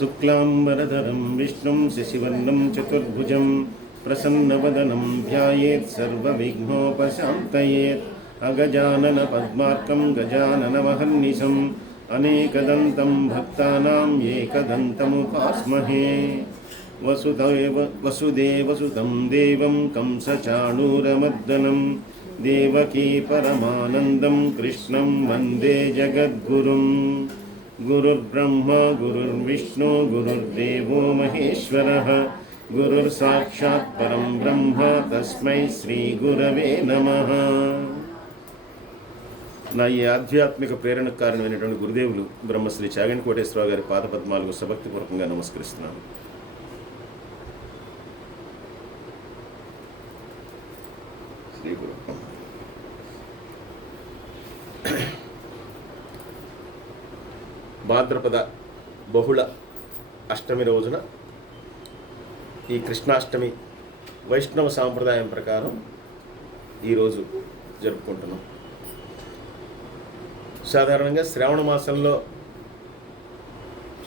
शुक्लांबरधरं विष्णुं शशिवर्णं चतुर्भुजं प्रसन्नवदनं ध्यायेत् सर्वविघ्नोपशान्तयेत् अगजाननपद्मार्कं गजाननमहर्निशम् अनेकदन्तं भक्तानां एकदन्तमुपास्महे। वसुदेवसुतं देवं कंसचाणूरमर्दनं देवकी परमानन्दं कृष्णं वन्दे जगद्गुरुं। गुरुर्ब्रह्मा गुरुर्विष्णु गुरुर्देवो महेश्वरः गुरुर्साक्षात् परं ब्रह्म तस्मै श्रीगुरवे नमः। నా ఈ ఆధ్యాత్మిక ప్రేరణకు కారణమైనటువంటి గురుదేవులు బ్రహ్మశ్రీ చాగంటి కోటేశ్వరరావు గారి పాదపద్మాలకు సభక్తిపూర్వకంగా నమస్కరిస్తున్నాను. శ్రీ గురు భాద్రపద బహుళ అష్టమి రోజున ఈ కృష్ణాష్టమి వైష్ణవ సాంప్రదాయం ప్రకారం ఈరోజు జరుపుకుంటున్నాం. సాధారణంగా శ్రావణ మాసంలో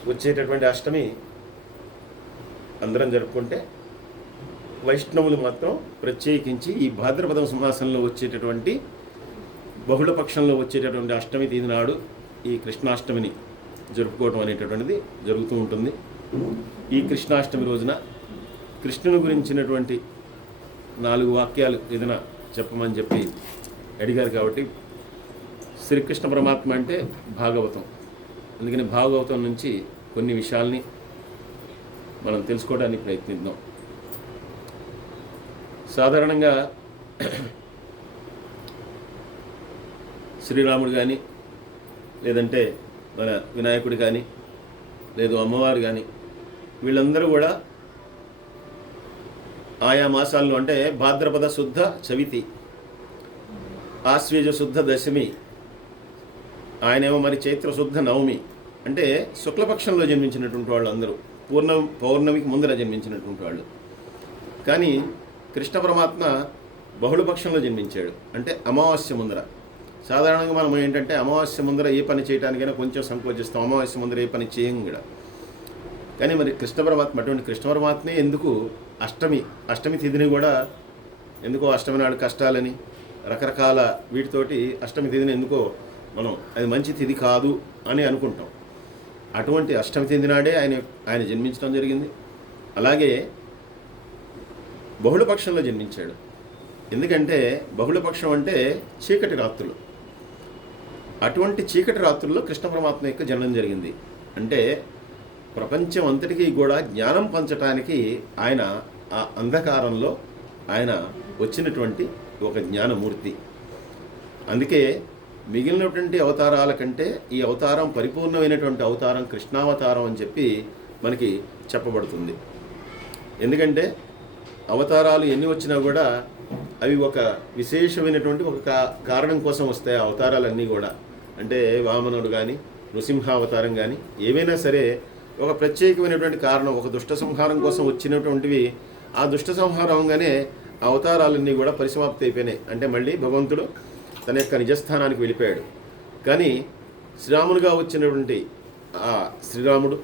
వచ్చేటటువంటి అష్టమి అందరం జరుపుకుంటే, వైష్ణవులు మాత్రం ప్రత్యేకించి ఈ భాద్రపద మాసంలో వచ్చేటటువంటి బహుళపక్షంలో వచ్చేటటువంటి అష్టమి తిథి నాడు ఈ కృష్ణాష్టమిని జరుపుకోవటం అనేటటువంటిది జరుగుతూ ఉంటుంది. ఈ కృష్ణాష్టమి రోజున కృష్ణుని గురించినటువంటి 4 వాక్యాలు ఏదైనా చెప్పమని చెప్పి అడిగారు. కాబట్టి శ్రీకృష్ణ పరమాత్మ అంటే భాగవతం, అందుకని భాగవతం నుంచి కొన్ని విషయాల్ని మనం తెలుసుకోవడానికి ప్రయత్నిద్దాం. సాధారణంగా శ్రీరాముడు కానీ, లేదంటే మన వినాయకుడు కానీ, లేదు అమ్మవారు కానీ, వీళ్ళందరూ కూడా ఆయా మాసాల్లో, అంటే భాద్రపద శుద్ధ చవితి, ఆశ్వేజ శుద్ధ దశమి, ఆయనేమో మరి చైత్ర శుద్ధ నవమి, అంటే శుక్లపక్షంలో జన్మించినటువంటి వాళ్ళు అందరూ, పౌర్ణమికి ముందర జన్మించినటువంటి వాళ్ళు. కానీ కృష్ణ పరమాత్మ బహుళపక్షంలో జన్మించాడు, అంటే అమావాస్య ముందర. సాధారణంగా మనం ఏంటంటే అమావాస్య ముందర ఏ పని చేయడానికైనా కొంచెం సంకోచిస్తాం, అమావాస్య ముందర ఏ పని చేయం కూడా. కానీ మరి కృష్ణ పరమాత్మ, అటువంటి కృష్ణ పరమాత్మే ఎందుకు అష్టమి తిథిని కూడా, ఎందుకో అష్టమి నాడు కష్టాలని రకరకాల వీటితోటి అష్టమి తిథిని ఎందుకో మనం అది మంచి తిథి కాదు అని అనుకుంటాం. అటువంటి అష్టమి తిథి నాడే ఆయన జన్మించడం జరిగింది. అలాగే బహుళపక్షంలో జన్మించాడు. ఎందుకంటే బహుళపక్షం అంటే చీకటి రాత్రులు. అటువంటి చీకటి రాత్రుల్లో కృష్ణ పరమాత్మ యొక్క జననం జరిగింది. అంటే ప్రపంచం అంతటికీ కూడా జ్ఞానం పంచటానికి ఆయన ఆ అంధకారంలో ఆయన వచ్చినటువంటి ఒక జ్ఞానమూర్తి. అందుకే మిగిలినటువంటి అవతారాల కంటే ఈ అవతారం పరిపూర్ణమైనటువంటి అవతారం కృష్ణావతారం అని చెప్పి మనకి చెప్పబడుతుంది. ఎందుకంటే అవతారాలు ఎన్ని వచ్చినా కూడా అవి ఒక విశేషమైనటువంటి ఒక కారణం కోసం వస్తాయి. అవతారాలన్నీ కూడా, అంటే వామనుడు కానీ, నృసింహావతారం కానీ, ఏవైనా సరే ఒక ప్రత్యేకమైనటువంటి కారణం, ఒక దుష్ట సంహారం కోసం వచ్చినటువంటివి. ఆ దుష్ట సంహారంగానే అవతారాలన్నీ కూడా పరిసమాప్తి అయిపోయినాయి. అంటే మళ్ళీ భగవంతుడు తన యొక్క నిజస్థానానికి వెళ్ళిపోయాడు. కానీ శ్రీరామునిగా వచ్చినటువంటి ఆ శ్రీరాముడు,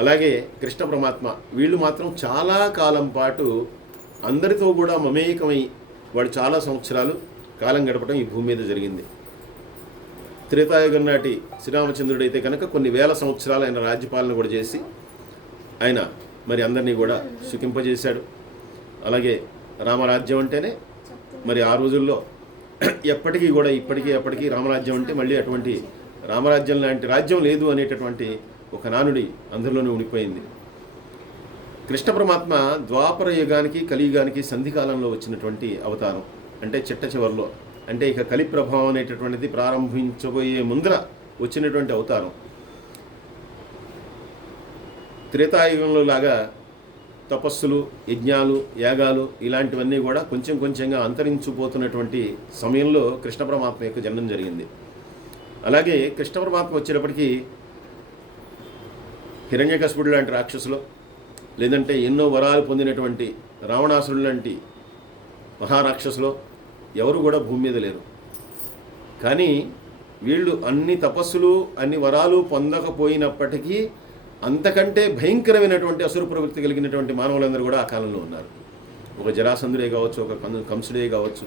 అలాగే కృష్ణ పరమాత్మ, వీళ్ళు మాత్రం చాలా కాలం పాటు అందరితో కూడా మమేకమై వాడు చాలా సంవత్సరాలు కాలం గడపడం ఈ భూమి మీద జరిగింది. త్రేతాయుగం నాటి శ్రీరామచంద్రుడు అయితే కనుక కొన్ని వేల సంవత్సరాలు ఆయన రాజ్యపాలన కూడా చేసి ఆయన మరి అందరినీ కూడా సుఖింపజేశాడు. అలాగే రామరాజ్యం అంటేనే మరి ఆ రోజుల్లో ఎప్పటికీ కూడా ఎప్పటికీ రామరాజ్యం అంటే మళ్ళీ అటువంటి రామరాజ్యం లాంటి రాజ్యం లేదు అనేటటువంటి ఒక నానుడి అందరిలోనే ఉండిపోయింది. కృష్ణ పరమాత్మ ద్వాపర యుగానికి కలియుగానికి సంధికాలంలో వచ్చినటువంటి అవతారం. అంటే చిట్ట చివరిలో, అంటే ఇక కలి ప్రభావం అనేటటువంటిది ప్రారంభించబోయే ముందర వచ్చినటువంటి అవతారం. త్రేతాయుగంలో లాగా తపస్సులు, యజ్ఞాలు, యాగాలు ఇలాంటివన్నీ కూడా కొంచెం కొంచెంగా అంతరించిపోతున్నటువంటి సమయంలో కృష్ణ పరమాత్మ యొక్క జన్మం జరిగింది. అలాగే కృష్ణ పరమాత్మ వచ్చేటప్పటికీ హిరణ్యకశిపుడు లాంటి రాక్షసులు, లేదంటే ఎన్నో వరాలు పొందినటువంటి రావణాసురుడు లాంటి మహారాక్షసులు ఎవరు కూడా భూమి మీద లేరు. కానీ వీళ్ళు అన్ని తపస్సులు, అన్ని వరాలు పొందకపోయినప్పటికీ అంతకంటే భయంకరమైనటువంటి అసుర ప్రవృత్తి కలిగినటువంటి మానవులందరూ కూడా ఆ కాలంలో ఉన్నారు. ఒక జరాసంధుడే కావచ్చు, ఒక కంసుడే కావచ్చు,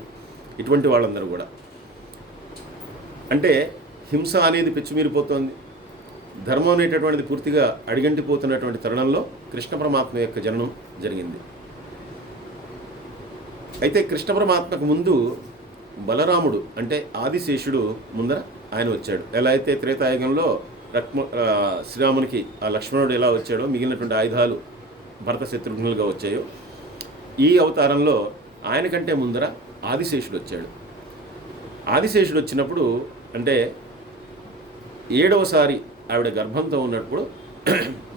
ఇటువంటి వాళ్ళందరూ కూడా. అంటే హింస అనేది పెచ్చుమీరిపోతోంది. ధర్మం అనేటటువంటిది పూర్తిగా అడిగంటిపోతున్నటువంటి తరుణంలో కృష్ణ పరమాత్మ యొక్క జననం జరిగింది. అయితే కృష్ణ పరమాత్మకు ముందు బలరాముడు అంటే ఆదిశేషుడు ముందర ఆయన వచ్చాడు. ఎలా అయితే త్రేతాయుగంలో శ్రీరామునికి ఆ లక్ష్మణుడు ఎలా వచ్చాడో, మిగిలినటువంటి ఆయుధాలు భరత శత్రుఘ్నులుగా వచ్చాయో, ఈ అవతారంలో ఆయన కంటే ముందర ఆదిశేషుడు వచ్చాడు. ఆదిశేషుడు వచ్చినప్పుడు అంటే 7వసారి ఆవిడ గర్భంతో ఉన్నప్పుడు,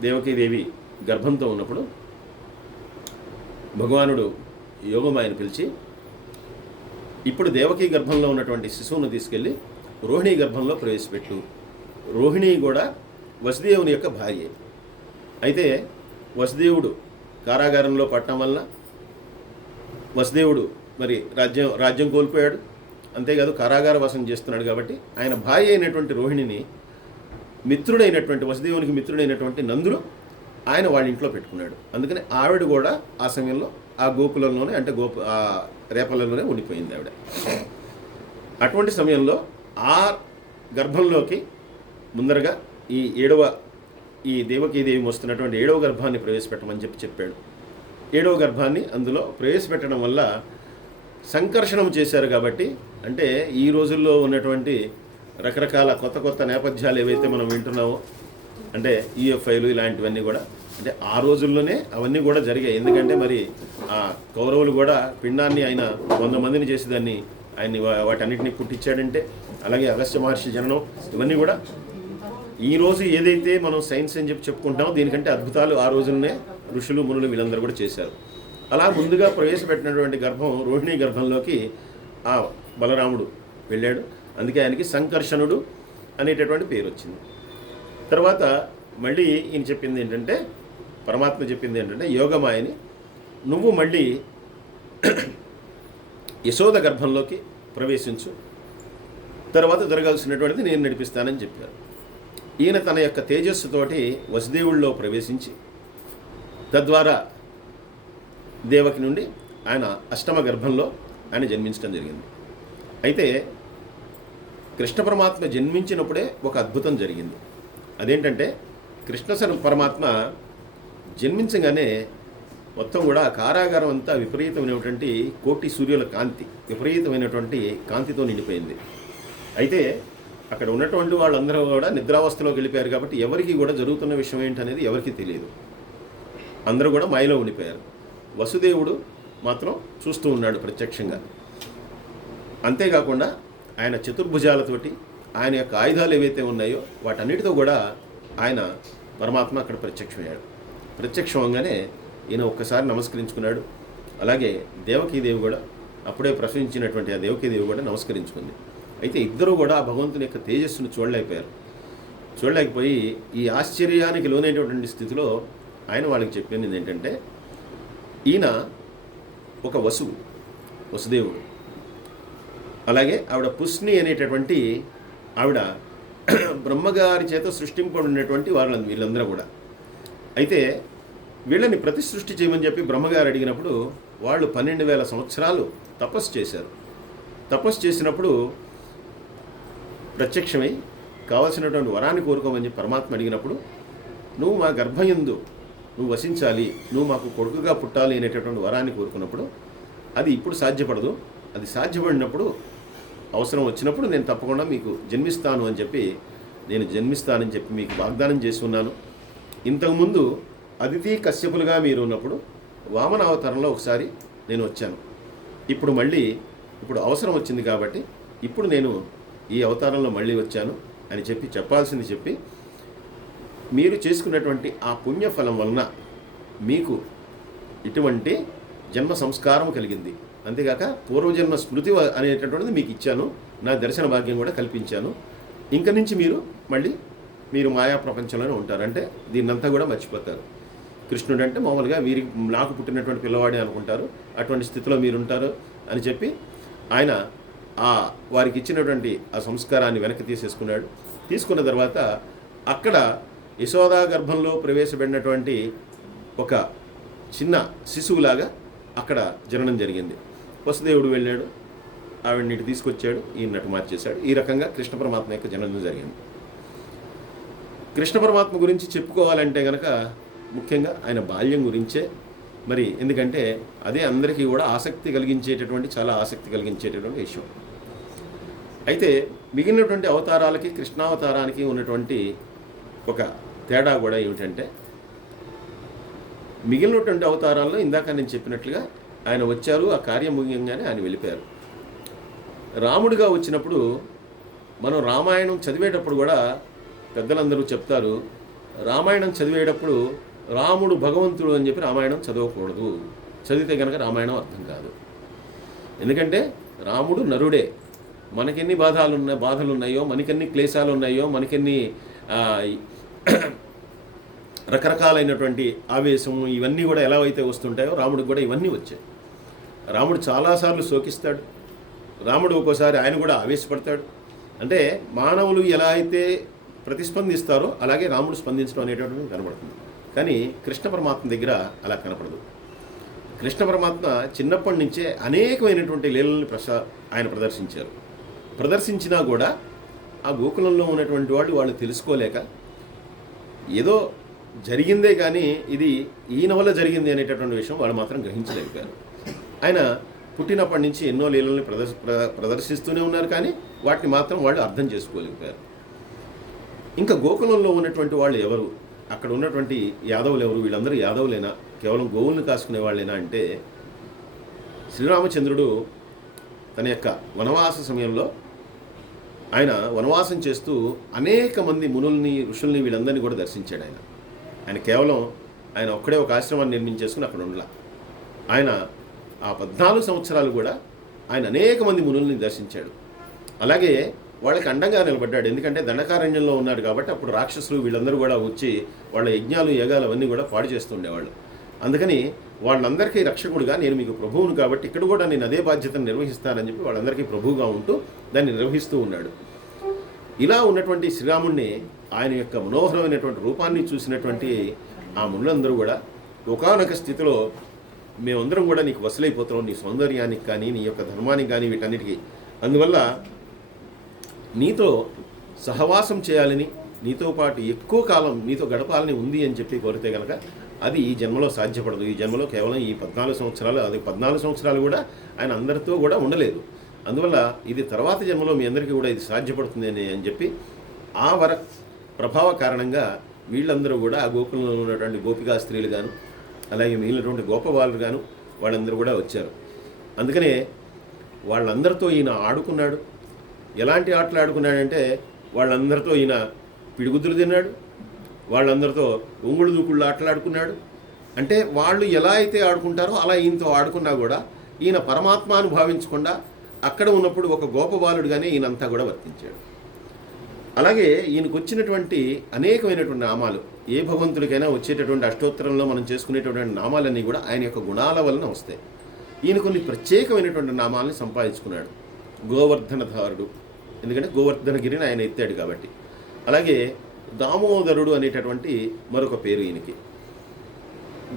దేవకీదేవి గర్భంతో ఉన్నప్పుడు భగవానుడు యోగమాయను పిలిచి, ఇప్పుడు దేవకీ గర్భంలో ఉన్నటువంటి శిశువును తీసుకెళ్ళి రోహిణీ గర్భంలో ప్రవేశపెట్టు. రోహిణి కూడా వసుదేవుని యొక్క భార్య. అయితే వసుదేవుడు కారాగారంలో పట్టడం వల్ల వసుదేవుడు మరి రాజ్యం కోల్పోయాడు. అంతేకాదు కారాగార వాసం చేస్తున్నాడు. కాబట్టి ఆయన భార్య అయినటువంటి రోహిణిని మిత్రుడైనటువంటి వసుదేవునికి మిత్రుడైనటువంటి నందుడు ఆయన వాళ్ళ ఇంట్లో పెట్టుకున్నాడు. అందుకని ఆవిడ కూడా ఆ సమయంలో ఆ గోకులంలోనే అంటే ఆ రేపలలోనే ఉండిపోయింది ఆవిడ. అటువంటి సమయంలో ఆ గర్భంలోకి ముందరగా ఈ దేవకీదేవి వస్తున్నటువంటి 7వ గర్భాన్ని ప్రవేశపెట్టమని చెప్పాడు. 7వ గర్భాన్ని అందులో ప్రవేశపెట్టడం వల్ల సంకర్షణం చేశారు. కాబట్టి అంటే ఈ రోజుల్లో ఉన్నటువంటి రకరకాల కొత్త నేపథ్యాలు ఏవైతే మనం వింటున్నామో, అంటే ఈఎఫ్ఐలు ఇలాంటివన్నీ కూడా అంటే ఆ రోజుల్లోనే అవన్నీ కూడా జరిగాయి. ఎందుకంటే మరి ఆ కౌరవులు కూడా పిండాన్ని ఆయన 100 మందిని చేసేదాన్ని ఆయన్ని వాటన్నిటిని పుట్టించాడంటే, అలాగే అగస్త్య మహర్షి జననం, ఇవన్నీ కూడా ఈరోజు ఏదైతే మనం సైన్స్ అని చెప్పుకుంటామో దీనికంటే అద్భుతాలు ఆ రోజుల్లోనే ఋషులు మునులు వీళ్ళందరూ కూడా చేశారు. అలా ముందుగా ప్రవేశపెట్టినటువంటి గర్భం రోహిణీ గర్భంలోకి ఆ బలరాముడు వెళ్ళాడు. అందుకే ఆయనకి సంకర్షణుడు అనేటటువంటి పేరు వచ్చింది. తర్వాత మళ్ళీ ఈయన చెప్పింది ఏంటంటే, పరమాత్మ చెప్పింది ఏంటంటే, యోగమాయని నువ్వు మళ్ళీ యశోద గర్భంలోకి ప్రవేశించు, తర్వాత జరగాల్సినటువంటిది నేను నడిపిస్తానని చెప్పారు. ఈయన తన యొక్క తేజస్సుతోటి వసుదేవుల్లో ప్రవేశించి తద్వారా దేవకి నుండి ఆయన అష్టమ గర్భంలో ఆయన జన్మించడం జరిగింది. అయితే కృష్ణ పరమాత్మ జన్మించినప్పుడే ఒక అద్భుతం జరిగింది. అదేంటంటే కృష్ణ పరమాత్మ జన్మించగానే మొత్తం కూడా కారాగారం అంతా విపరీతమైనటువంటి కోటి సూర్యుల కాంతి, విపరీతమైనటువంటి కాంతితో నిండిపోయింది. అయితే అక్కడ ఉన్నటువంటి వాళ్ళందరూ కూడా నిద్రావస్థలోకి వెళ్ళిపోయారు. కాబట్టి ఎవరికి కూడా జరుగుతున్న విషయం ఏంటనేది ఎవరికీ తెలియదు. అందరూ కూడా మాయలో ఉండిపోయారు. వసుదేవుడు మాత్రం చూస్తూ ఉన్నాడు ప్రత్యక్షంగా. అంతేకాకుండా ఆయన చతుర్భుజాలతోటి ఆయన యొక్క ఆయుధాలు ఏవైతే ఉన్నాయో వాటన్నిటితో కూడా ఆయన పరమాత్మ అక్కడ ప్రత్యక్షమయ్యాడు. ప్రత్యక్షంగానే ఈయన ఒక్కసారి నమస్కరించుకున్నాడు. అలాగే దేవకీదేవి కూడా అప్పుడే ప్రసవించినటువంటి ఆ దేవకీదేవి కూడా నమస్కరించుకుంది. అయితే ఇద్దరూ కూడా ఆ భగవంతుని యొక్క తేజస్సును చూడలేకపోయి ఈ ఆశ్చర్యానికి లోనైనటువంటి స్థితిలో ఆయన వాళ్ళకి చెప్పింది ఏంటంటే, ఈయన ఒక వసుదేవుడు, అలాగే ఆవిడ పుష్ని అనేటటువంటి ఆవిడ బ్రహ్మగారి చేత సృష్టింపబడినటువంటి వీళ్ళందరూ కూడా. అయితే వీళ్ళని ప్రతి సృష్టి చేయమని చెప్పి బ్రహ్మగారు అడిగినప్పుడు వాళ్ళు 12,000 సంవత్సరాలు తపస్సు చేశారు. తపస్సు చేసినప్పుడు ప్రత్యక్షమై కావాల్సినటువంటి వరాన్ని కోరుకోమని చెప్పి పరమాత్మ అడిగినప్పుడు, నువ్వు మా గర్భయందు నువ్వు వసించాలి, నువ్వు మాకు కొడుకుగా పుట్టాలి అనేటటువంటి వరాన్ని కోరుకున్నప్పుడు అది ఇప్పుడు సాధ్యపడదు. అది సాధ్యపడినప్పుడు అవసరం వచ్చినప్పుడు నేను తప్పకుండా మీకు జన్మిస్తాను అని చెప్పి నేను జన్మిస్తానని చెప్పి మీకు వాగ్దానం చేసి ఉన్నాను. ఇంతకుముందు అదితి కశ్యపులుగా మీరు ఉన్నప్పుడు వామన అవతారంలో ఒకసారి నేను వచ్చాను. ఇప్పుడు అవసరం వచ్చింది కాబట్టి ఇప్పుడు నేను ఈ అవతారంలో మళ్ళీ వచ్చాను అని చెప్పాల్సింది చెప్పి, మీరు చేసుకున్నటువంటి ఆ పుణ్యఫలం వలన మీకు ఇటువంటి జన్మ సంస్కారం కలిగింది. అంతేగాక పూర్వజన్మ స్మృతి అనేటటువంటిది మీకు ఇచ్చాను, నా దర్శన భాగ్యం కూడా కల్పించాను. ఇంక నుంచి మీరు మాయా ప్రపంచంలోనే ఉంటారు. అంటే దీన్నంతా కూడా మర్చిపోతారు. కృష్ణుడు అంటే మామూలుగా నాకు పుట్టినటువంటి పిల్లవాడే అనుకుంటారు. అటువంటి స్థితిలో మీరుంటారు అని చెప్పి ఆయన వారికి ఇచ్చినటువంటి ఆ సంస్కారాన్ని వెనక్కి తీసుకున్న తర్వాత అక్కడ యశోదా గర్భంలో ప్రవేశపెట్టినటువంటి ఒక చిన్న శిశువులాగా అక్కడ జననం జరిగింది. వసుదేవుడు వెళ్ళాడు, ఆవిడని తీసుకొచ్చాడు, ఈయనట్టు మార్చేశాడు. ఈ రకంగా కృష్ణ పరమాత్మ యొక్క జననం జరిగింది. కృష్ణ పరమాత్మ గురించి చెప్పుకోవాలంటే కనుక ముఖ్యంగా ఆయన బాల్యం గురించే. మరి ఎందుకంటే అదే అందరికీ కూడా చాలా ఆసక్తి కలిగించేటటువంటి విషయం. అయితే మిగిలినటువంటి అవతారాలకి కృష్ణావతారానికి ఉన్నటువంటి ఒక తేడా కూడా ఏమిటంటే, మిగిలినటువంటి అవతారాల్లో ఇందాక నేను చెప్పినట్లుగా ఆయన వచ్చారు, ఆ కార్యం ముగియంగానే ఆయన వెళ్ళిపోయారు. రాముడిగా వచ్చినప్పుడు మనం రామాయణం చదివేటప్పుడు కూడా పెద్దలందరూ చెప్తారు, రామాయణం చదివేటప్పుడు రాముడు భగవంతుడు అని చెప్పి రామాయణం చదవకూడదు. చదివితే కనుక రామాయణం అర్థం కాదు. ఎందుకంటే రాముడు నరుడే. మనకెన్ని బాధలు ఉన్నాయో, మనకెన్ని క్లేశాలు ఉన్నాయో, మనకెన్ని రకరకాలైనటువంటి ఆవేశము ఇవన్నీ కూడా ఎలా అయితే వస్తుంటాయో రాముడికి కూడా ఇవన్నీ వచ్చాయి. రాముడు చాలాసార్లు శోకిస్తాడు. రాముడు ఒక్కోసారి ఆయన కూడా ఆవేశపడతాడు. అంటే మానవులు ఎలా అయితే ప్రతిస్పందిస్తారో అలాగే రాముడు స్పందించడం అనేటటువంటి కనబడుతుంది. కానీ కృష్ణ పరమాత్మ దగ్గర అలా కనపడదు. కృష్ణ పరమాత్మ చిన్నప్పటి నుంచే అనేకమైనటువంటి లీలల్ని ఆయన ప్రదర్శించినా కూడా ఆ గోకులంలో ఉన్నటువంటి వాళ్ళు తెలుసుకోలేక ఏదో జరిగిందే కానీ ఇది ఈయన వల్ల జరిగింది అనేటటువంటి విషయం వాళ్ళు మాత్రం గ్రహించలేకపోయారు. ఆయన పుట్టినప్పటి నుంచి ఎన్నో లీలల్ని ప్రదర్శిస్తూనే ఉన్నారు, కానీ వాటిని మాత్రం వాళ్ళు అర్థం చేసుకోలేకపోయారు. ఇంకా గోకులంలో ఉన్నటువంటి వాళ్ళు ఎవరు, అక్కడ ఉన్నటువంటి యాదవులు ఎవరు, వీళ్ళందరూ యాదవులేనా, కేవలం గోవుల్ని కాసుకునే వాళ్ళేనా అంటే, శ్రీరామచంద్రుడు తన యొక్క వనవాస సమయంలో ఆయన వనవాసం చేస్తూ అనేక మంది మునుల్ని, ఋషుల్ని, వీళ్ళందరినీ కూడా దర్శించాడు. ఆయన కేవలం ఆయన ఒక్కడే ఒక ఆశ్రమాన్ని నిర్మించేసుకుని అక్కడ ఉండలా. ఆయన ఆ 14 సంవత్సరాలు కూడా ఆయన అనేక మంది మునుల్ని దర్శించాడు. అలాగే వాళ్ళకి అండంగా నిలబడ్డాడు. ఎందుకంటే దండకారణ్యంలో ఉన్నారు కాబట్టి అప్పుడు రాక్షసులు వీళ్ళందరూ కూడా వచ్చి వాళ్ళ యజ్ఞాలు యాగాలు అవన్నీ కూడా పాడు చేస్తుండేవాళ్ళు. అందుకని వాళ్ళందరికీ రక్షకుడుగా నేను మీకు ప్రభువును కాబట్టి ఇక్కడ కూడా నేను అదే బాధ్యతను నిర్వహిస్తానని చెప్పి వాళ్ళందరికీ ప్రభువుగా ఉంటూ దాన్ని నిర్వహిస్తూ ఉన్నాడు. ఇలా ఉన్నటువంటి శ్రీరాముణ్ణి, ఆయన యొక్క మనోహరమైనటువంటి రూపాన్ని చూసినటువంటి ఆ మునులందరూ కూడా ఒకానొక స్థితిలో మేమందరం కూడా నీకు వసలైపోతున్నాం, నీ సౌందర్యానికి కానీ నీ యొక్క ధర్మానికి కానీ వీటన్నిటికీ, అందువల్ల నీతో సహవాసం చేయాలని, నీతో పాటు ఎక్కువ కాలం నీతో గడపాలని ఉంది అని చెప్పి కోరితే కనుక అది ఈ జన్మలో సాధ్యపడదు. ఈ జన్మలో కేవలం ఈ 14 సంవత్సరాలు, అది 14 సంవత్సరాలు కూడా ఆయన అందరితో కూడా ఉండలేదు. అందువల్ల ఇది తర్వాత జన్మలో మీ అందరికీ కూడా ఇది సాధ్యపడుతుంది అని చెప్పి ఆ ప్రభావ కారణంగా వీళ్ళందరూ కూడా ఆ గోకులంలో ఉన్నటువంటి గోపికా స్త్రీలు గాను అలాగే మిగిలినటువంటి గోపబాలురు గాను వాళ్ళందరూ కూడా వచ్చారు. అందుకనే వాళ్ళందరితో ఈయన ఆడుకున్నాడు. ఎలాంటి ఆటలు ఆడుకున్నాడంటే వాళ్ళందరితో ఈయన పిడిగుద్దులు తిన్నాడు, వాళ్ళందరితో ఒంగుడు దూకుళ్ళు ఆటలాడుకున్నాడు. అంటే వాళ్ళు ఎలా అయితే ఆడుకుంటారో అలా ఈయనతో ఆడుకున్నా కూడా ఈయన పరమాత్మను భావించకుండా అక్కడ ఉన్నప్పుడు ఒక గోపబాలుడుగానే ఈయనంతా కూడా వర్తించాడు. అలాగే ఈయనకు వచ్చినటువంటి అనేకమైనటువంటి నామాలు, ఏ భగవంతుడికైనా వచ్చేటటువంటి అష్టోత్తరంలో మనం చేసుకునేటటువంటి నామాలన్నీ కూడా ఆయన యొక్క గుణాల వలన వస్తాయి. ఈయన కొన్ని ప్రత్యేకమైనటువంటి నామాలని సంపాదించుకున్నాడు. గోవర్ధనధారుడు, ఎందుకంటే గోవర్ధనగిరిని ఆయన ఎత్తాడు కాబట్టి. అలాగే దామోదరుడు అనేటటువంటి మరొక పేరు ఈయనకి.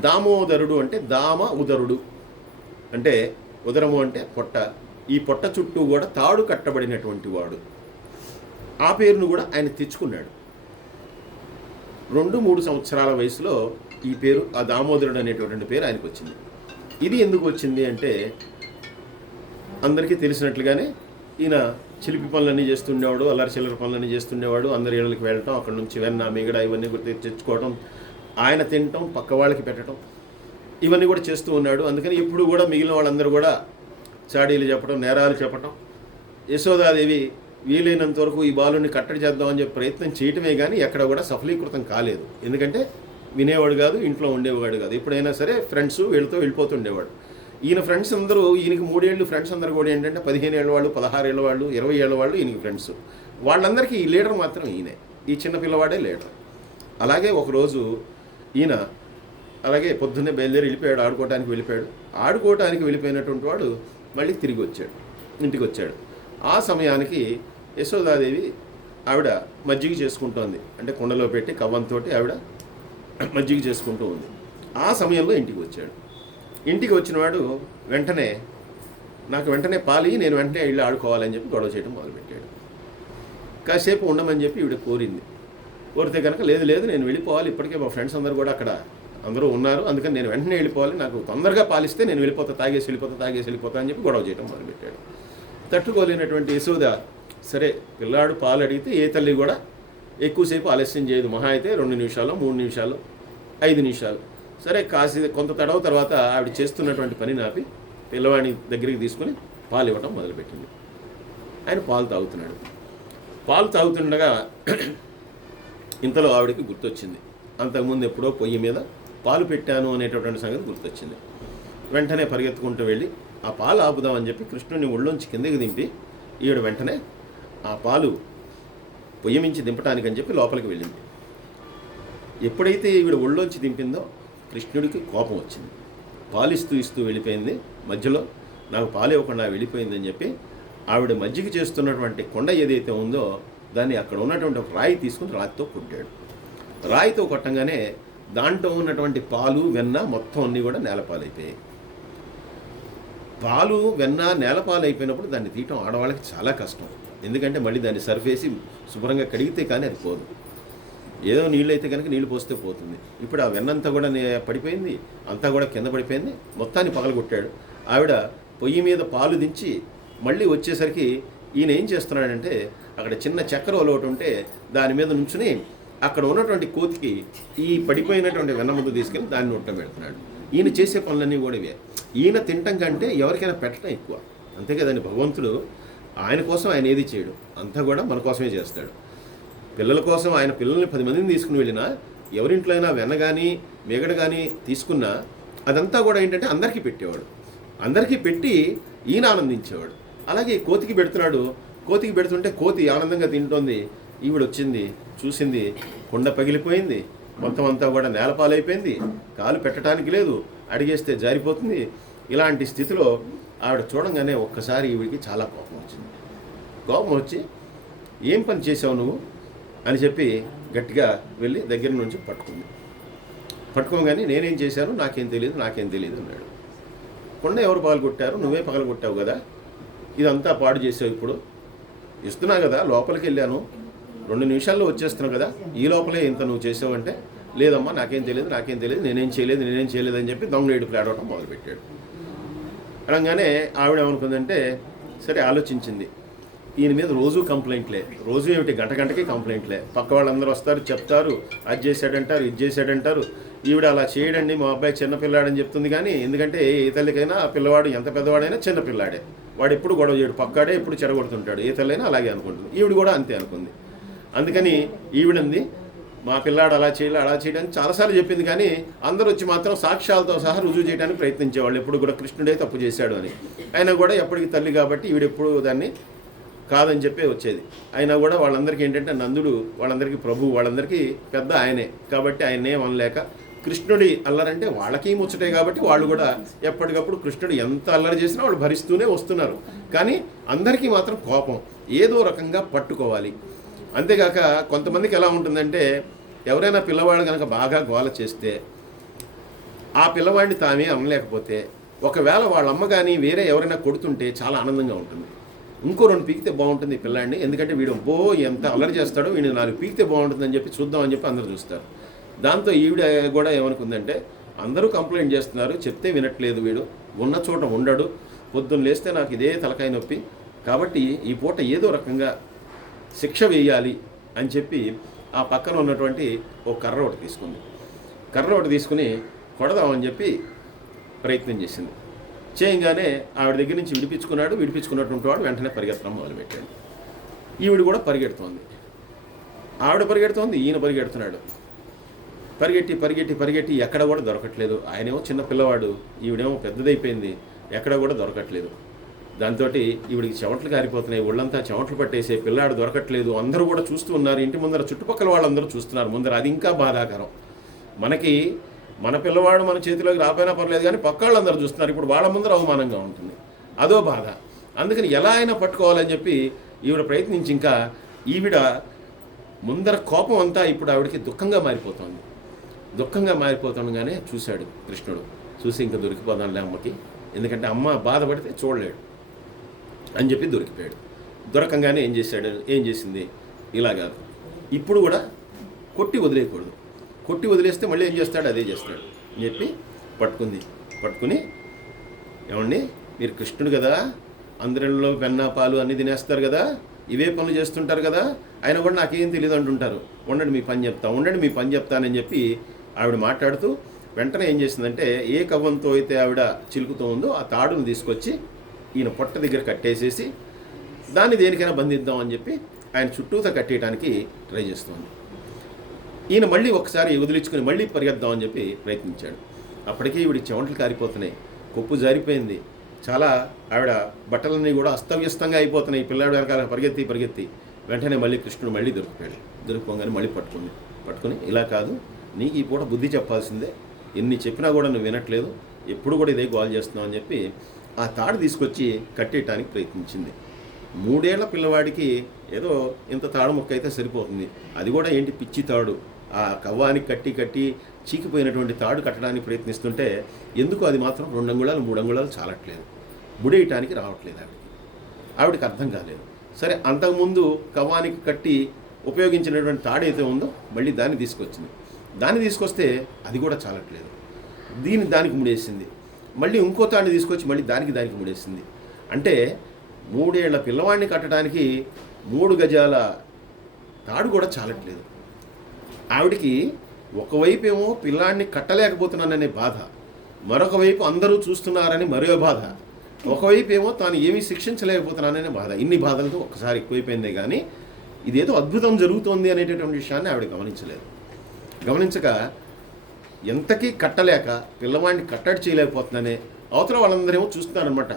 దామోదరుడు అంటే దామ ఉదరుడు, అంటే ఉదరము అంటే పొట్ట, ఈ పొట్ట చుట్టూ కూడా తాడు కట్టబడినటువంటి వాడు. ఆ పేరును కూడా ఆయన తెచ్చుకున్నాడు. 2-3 సంవత్సరాల వయసులో ఈ పేరు, ఆ దామోదరుడు అనేటటువంటి పేరు ఆయనకు వచ్చింది. ఇది ఎందుకు వచ్చింది అంటే, అందరికీ తెలిసినట్లుగానే ఈయన చిలిపి పనులన్నీ చేస్తుండేవాడు, అల్లరి చిల్లర పనులన్నీ చేస్తుండేవాడు. అందరి ఇళ్ళకి వెళ్ళటం, అక్కడ నుంచి వెన్న మిగడ ఇవన్నీ కూడా తెచ్చుకోవటం, ఆయన తినటం, పక్క వాళ్ళకి పెట్టడం, ఇవన్నీ కూడా చేస్తూ ఉన్నాడు. అందుకని ఇప్పుడు కూడా మిగిలిన వాళ్ళందరూ కూడా చాడీలు చెప్పడం, నేరాలు చెప్పటం. యశోదాదేవి వీలైనంత వరకు ఈ బాలుని కట్టడి చేద్దామని చెప్పి ప్రయత్నం చేయటమే కానీ ఎక్కడ కూడా సఫలీకృతం కాలేదు. ఎందుకంటే వినేవాడు కాదు, ఇంట్లో ఉండేవాడు కాదు. ఎప్పుడైనా సరే ఫ్రెండ్స్ వీళ్ళతో వెళ్ళిపోతుండేవాడు. ఈయన ఫ్రెండ్స్ అందరూ, ఈయనకి 3 ఏళ్ళు ఫ్రెండ్స్ అందరూ కూడా ఏంటంటే 15 ఏళ్ళ వాళ్ళు, 16 ఏళ్ళ వాళ్ళు, 20 ఏళ్ళ వాళ్ళు ఈయనకి ఫ్రెండ్స్. వాళ్ళందరికీ ఈ లీడర్ మాత్రం ఈయనే, ఈ చిన్న పిల్లవాడే లీడర్. అలాగే ఒకరోజు ఈయన అలాగే పొద్దున్నే బయలుదేరి వెళ్ళిపోయాడు, ఆడుకోవటానికి వెళ్ళిపోయినటువంటి వాడు మళ్ళీ తిరిగి వచ్చాడు, ఇంటికి వచ్చాడు. ఆ సమయానికి యశోదాదేవి ఆవిడ మజ్జిగ చేసుకుంటోంది. అంటే కుండలో పెట్టి కవ్వంతో ఆవిడ మజ్జిగ చేసుకుంటూ ఉంది. ఆ సమయంలో ఇంటికి వచ్చాడు. ఇంటికి వచ్చినవాడు వెంటనే నాకు వెంటనే పాలి, నేను వెంటనే ఇల్లు ఆడుకోవాలని చెప్పి గొడవ చేయడం మొదలుపెట్టాడు. కాసేపు ఉండమని చెప్పి ఈవిడ కోరింది. కోరితే కనుక లేదు లేదు నేను వెళ్ళిపోవాలి, ఇప్పటికే మా ఫ్రెండ్స్ అందరూ కూడా అక్కడ అందరూ ఉన్నారు, అందుకని నేను వెంటనే వెళ్ళిపోవాలి, నాకు తొందరగా పాలిస్తే నేను తాగేసి వెళ్ళిపోతా అని చెప్పి గొడవ చేయడం మొదలుపెట్టాడు. తట్టుకోలేనటువంటి యశోద సరే పిల్లాడు పాలు అడిగితే ఏ తల్లి కూడా ఎక్కువసేపు ఆలస్యం చేయదు. మహా అయితే 2 నిమిషాలు 3 నిమిషాలు 5 నిమిషాలు సరే కొంత తడవ తర్వాత ఆవిడ చేస్తున్నటువంటి పని నాపి పిల్లవాడిని దగ్గరికి తీసుకొని పాలు ఇవ్వడం మొదలుపెట్టింది. ఆయన పాలు తాగుతున్నాడు. పాలు తాగుతుండగా ఇంతలో ఆవిడకి గుర్తొచ్చింది, అంతకుముందు ఎప్పుడో పొయ్యి మీద పాలు పెట్టాను అనేటటువంటి సంగతి గుర్తొచ్చింది. వెంటనే పరిగెత్తుకుంటూ వెళ్ళి ఆ పాలు ఆపుదామని చెప్పి కృష్ణుని ఒళ్ళోంచి కిందకి దింపి ఈవిడ వెంటనే ఆ పాలు పొయ్యి మించి దింపటానికని చెప్పి లోపలికి వెళ్ళింది. ఎప్పుడైతే ఈవిడ ఒళ్ళోంచి దింపిందో కృష్ణుడికి కోపం వచ్చింది. పాలు ఇస్తూ వెళ్ళిపోయింది, మధ్యలో నాకు పాలు ఇవ్వకుండా వెళ్ళిపోయిందని చెప్పి ఆవిడ మజ్జిగ చేస్తున్నటువంటి కొండ ఏదైతే ఉందో దాన్ని అక్కడ ఉన్నటువంటి ఒక రాయి తీసుకుని రాతితో కొట్టాడు. రాయితో కొట్టంగానే దాంట్లో ఉన్నటువంటి పాలు వెన్న మొత్తం అన్నీ కూడా నేలపాలైపోయాయి. పాలు వెన్న నేలపాలైపోయినప్పుడు దాన్ని తీయటం ఆడవాళ్ళకి చాలా కష్టం. ఎందుకంటే మళ్ళీ దాన్ని సర్ఫేసి శుభ్రంగా కడిగితే కానీ అది పోదు. ఏదో నీళ్ళు అయితే కనుక నీళ్ళు పోస్తే పోతుంది. ఇప్పుడు ఆ వెన్నంతా కూడా పడిపోయింది, అంతా కూడా కింద పడిపోయింది, మొత్తాన్ని పగలగొట్టాడు. ఆవిడ పొయ్యి మీద పాలు దించి మళ్ళీ వచ్చేసరికి ఈయన ఏం చేస్తున్నాడంటే అక్కడ చిన్న చక్కెర ఒకటి ఉంటే దాని మీద నుంచుని అక్కడ ఉన్నటువంటి కోతికి ఈ పడిపోయినటువంటి వెన్న ముద్ద తీసుకెళ్ళి దాన్ని నొట్టం పెడుతున్నాడు. ఈయన చేసే పనులన్నీ కూడా ఇవే. ఈయన తినటం కంటే ఎవరికైనా పెట్టడం ఎక్కువ, అంతే కదండి. భగవంతుడు ఆయన కోసం ఆయన ఏది చేయడు, అంతా కూడా మన కోసమే చేస్తాడు. పిల్లల కోసం ఆయన పిల్లల్ని 10 మందిని తీసుకుని వెళ్ళినా ఎవరింట్లో అయినా వెన్న కానీ మిగడ కానీ తీసుకున్నా అదంతా కూడా ఏంటంటే అందరికీ పెట్టేవాడు. అందరికీ పెట్టి ఈయన ఆనందించేవాడు. అలాగే కోతికి పెడుతున్నాడు. కోతికి పెడుతుంటే కోతి ఆనందంగా తింటోంది. ఈవిడ వచ్చింది, చూసింది, కుండ పగిలిపోయింది, మొత్తం అంతా కూడా నేలపాలైపోయింది, కాలు పెట్టడానికి లేదు, అడిగేస్తే జారిపోతుంది. ఇలాంటి స్థితిలో ఆవిడ చూడంగానే ఒక్కసారి ఈవిడికి చాలా కోపం వచ్చింది. కోపం వచ్చి ఏం పని చేసావు నువ్వు అని చెప్పి గట్టిగా వెళ్ళి దగ్గర నుంచి పట్టుకోగానే నేనేం చేశాను నాకేం తెలియదు అన్నాడు. కొండ ఎవరు పగలగొట్టారు? నువ్వే పగలగొట్టావు కదా, ఇదంతా పాడు చేసావు. ఇప్పుడు ఇస్తున్నా కదా, లోపలికి వెళ్ళాను, 2 నిమిషాల్లో వచ్చేస్తున్నావు కదా, ఈ లోపలే ఇంత నువ్వు చేసావంటే లేదమ్మా నాకేం తెలియదు నేనేం చేయలేదు అని చెప్పి దొంగ ఏడుపులు ఆడవటం మొదలుపెట్టాడు. అనగానే ఆవిడ ఏమనుకుందంటే సరే ఆలోచించింది, ఈయన మీద రోజు కంప్లైంట్లే, రోజు ఏమిటి గంటకి కంప్లైంట్లే. పక్క వాళ్ళందరూ వస్తారు, చెప్తారు, అది చేశాడంటారు, ఇది చేశాడంటారు. ఈవిడ అలా చేయడండి మా అబ్బాయి చిన్నపిల్లాడని చెప్తుంది. కానీ ఎందుకంటే ఏ తల్లికైనా ఆ పిల్లవాడు ఎంత పెద్దవాడైనా చిన్నపిల్లాడే, వాడు ఎప్పుడు గొడవ చేయడు, పక్కాడే ఎప్పుడు చెడగొడుతుంటాడు. ఏ తల్లైనా అలాగే అనుకుంటుంది. ఈవిడ కూడా అంతే అనుకుంది. అందుకని ఈవిడంది మా పిల్లాడు అలా చేయడానికి చాలాసార్లు చెప్పింది. కానీ అందరూ వచ్చి మాత్రం సాక్ష్యాలతో సహా రుజువు చేయడానికి ప్రయత్నించేవాళ్ళు, ఎప్పుడు కూడా కృష్ణుడే తప్పు చేశాడు అని. అయినా కూడా ఎప్పటికీ తల్లి కాబట్టి ఈవిడెప్పుడు దాన్ని కాదని చెప్పే వచ్చేది. అయినా కూడా వాళ్ళందరికీ ఏంటంటే నందుడు వాళ్ళందరికీ ప్రభు, వాళ్ళందరికీ పెద్ద ఆయనే కాబట్టి ఆయన్నే అనలేక కృష్ణుడి అల్లరంటే వాళ్ళకి ముచ్చటే కాబట్టి వాళ్ళు కూడా ఎప్పటికప్పుడు కృష్ణుడు ఎంత అల్లరి చేసినా వాళ్ళు భరిస్తూనే వస్తున్నారు. కానీ అందరికీ మాత్రం కోపం ఏదో రకంగా పట్టుకోవాలి. అంతేగాక కొంతమందికి ఎలా ఉంటుందంటే ఎవరైనా పిల్లవాడు కనుక బాగా గోల చేస్తే ఆ పిల్లవాడిని తామే అనలేకపోతే ఒకవేళ వాళ్ళ అమ్మ కానీ వేరే ఎవరైనా కొడుతుంటే చాలా ఆనందంగా ఉంటుంది. ఇంకో 2 పీకితే బాగుంటుంది ఈ పిల్లాడిని, ఎందుకంటే వీడు ఎంత అల్లరి చేస్తాడో, వీడు 4 పీకితే బాగుంటుందని చెప్పి చూద్దామని చెప్పి అందరూ చూస్తారు. దాంతో ఈవిడ కూడా ఏమనుకుందంటే అందరూ కంప్లైంట్ చేస్తున్నారు, చెప్తే వినట్లేదు, వీడు ఉన్న చోట ఉండడు, పొద్దున్న లేస్తే నాకు ఇదే తలకాయ నొప్పి, కాబట్టి ఈ పూట ఏదో రకంగా శిక్ష వేయాలి అని చెప్పి ఆ పక్కన ఉన్నటువంటి ఓ కర్ర ఒకటి తీసుకుని కొడదామని చెప్పి ప్రయత్నం చేసింది. చేయగానే ఆవిడ దగ్గర నుంచి విడిపించుకున్నటువంటి వాడు వెంటనే పరిగెత్తడం మొదలుపెట్టాడు. ఈవిడ కూడా పరిగెడుతోంది. ఆవిడ పరిగెడుతోంది, ఈయన పరిగెడుతున్నాడు. పరిగెట్టి ఎక్కడ కూడా దొరకట్లేదు. ఆయనేమో చిన్న పిల్లవాడు, ఈవిడేమో పెద్దదైపోయింది, ఎక్కడ కూడా దొరకట్లేదు. దాంతో ఈవిడికి చెమటలు కారిపోతున్నాయి, ఒళ్ళంతా చెమటలు పట్టేసే, పిల్లాడు దొరకట్లేదు. అందరూ కూడా చూస్తూ ఉన్నారు, ఇంటి ముందర చుట్టుపక్కల వాళ్ళందరూ చూస్తున్నారు ముందర. అది ఇంకా బాధాకరం. మనకి మన పిల్లవాడు మన చేతిలోకి రాపోయినా పర్లేదు, కానీ పక్క వాళ్ళందరూ చూస్తున్నారు, ఇప్పుడు వాళ్ళ ముందర అవమానంగా ఉంటుంది, అదో బాధ. అందుకని ఎలా అయినా పట్టుకోవాలని చెప్పి ఈవిడ ప్రయత్నించి ఇంకా ఈవిడ ముందర కోపం అంతా ఇప్పుడు ఆవిడకి దుఃఖంగా మారిపోతుంది. దుఃఖంగా మారిపోతుండగానే చూశాడు కృష్ణుడు. చూసి ఇంకా దొరికిపోదాంలే అమ్మకి, ఎందుకంటే అమ్మ బాధపడితే చూడలేడు అని చెప్పి దొరికిపోయాడు. దొరకంగానే ఏం చేసింది, ఇలా కాదు, ఇప్పుడు కూడా కొట్టి వదిలేయకూడదు, కొట్టి వదిలేస్తే మళ్ళీ ఏం చేస్తాడు, అదే చేస్తాడు అని చెప్పి పట్టుకుని ఏమండి మీరు కృష్ణుడు కదా, అందరిలో వెన్న పాలు అన్నీ తినేస్తారు కదా, ఇవే పనులు చేస్తుంటారు కదా, ఆయన కూడా నాకేం తెలియదు అంటుంటారు, ఉండండి మీ పని చెప్తానని చెప్పి ఆవిడ మాట్లాడుతూ వెంటనే ఏం చేసిందంటే ఏ కవ్వంతో అయితే ఆవిడ చిలుకుతూ ఉందో ఆ తాడును తీసుకొచ్చి ఈయన పొట్ట దగ్గర కట్టేసేసి దాన్ని దేనికైనా బంధిద్దాం అని చెప్పి ఆయన చుట్టూతో కట్టేయడానికి ట్రై చేస్తుంది. ఈయన మళ్ళీ ఒకసారి వదిలించుకుని మళ్ళీ పరిగెద్దాం అని చెప్పి ప్రయత్నించాడు. అప్పటికే ఈవిడి చెమటలు కారిపోతున్నాయి, కొప్పు జారిపోయింది, చాలా ఆవిడ బట్టలన్నీ కూడా అస్తవ్యస్తంగా అయిపోతున్నాయి. పిల్లాడు వెనకాల పరిగెత్తి వెంటనే మళ్ళీ కృష్ణుడు మళ్ళీ దొరుకుపోగానే మళ్ళీ పట్టుకుని ఇలా కాదు, నీకు ఈ పూట బుద్ధి చెప్పాల్సిందే, ఎన్ని చెప్పినా కూడా నువ్వు వినట్లేదు, ఎప్పుడు కూడా ఇదే గోల్ చేస్తున్నావు అని చెప్పి ఆ తాడు తీసుకొచ్చి కట్టేయటానికి ప్రయత్నించింది. 3 ఏళ్ల పిల్లవాడికి ఏదో ఇంత తాడు ముక్క అయితే సరిపోతుంది, అది కూడా ఏంటి పిచ్చి తాడు, ఆ కవ్వానికి కట్టి చీకిపోయినటువంటి తాడు కట్టడానికి ప్రయత్నిస్తుంటే ఎందుకు అది మాత్రం 2 అంగుళాలు 3 అంగుళాలు చాలట్లేదు, ముడేయటానికి రావట్లేదు. ఆవిడకి అర్థం కాలేదు. సరే, అంతకుముందు కవ్వానికి కట్టి ఉపయోగించినటువంటి తాడైతే ఉందో మళ్ళీ దాన్ని తీసుకొస్తే అది కూడా చాలట్లేదు, దానికి ముడేసింది. మళ్ళీ ఇంకో తాడిని తీసుకొచ్చి మళ్ళీ దానికి ముడేసింది. అంటే 3 ఏళ్ల పిల్లవాడిని కట్టడానికి 3 గజాల తాడు కూడా చాలట్లేదు. ఆవిడికి ఒకవైపు ఏమో పిల్లాడిని కట్టలేకపోతున్నాననే బాధ, మరొక వైపు అందరూ చూస్తున్నారని మరో బాధ, ఒకవైపు ఏమో తాను ఏమీ శిక్షించలేకపోతున్నాననే బాధ. ఇన్ని బాధలతో ఒక్కసారి ఎక్కువైపోయిందే కానీ ఇదేదో అద్భుతం జరుగుతోంది అనేటటువంటి విషయాన్ని ఆవిడ గమనించక ఎంతకీ కట్టలేక పిల్లవాడిని కట్టడి చేయలేకపోతున్నానే అవతల వాళ్ళందరేమో చూస్తున్నారనమాట.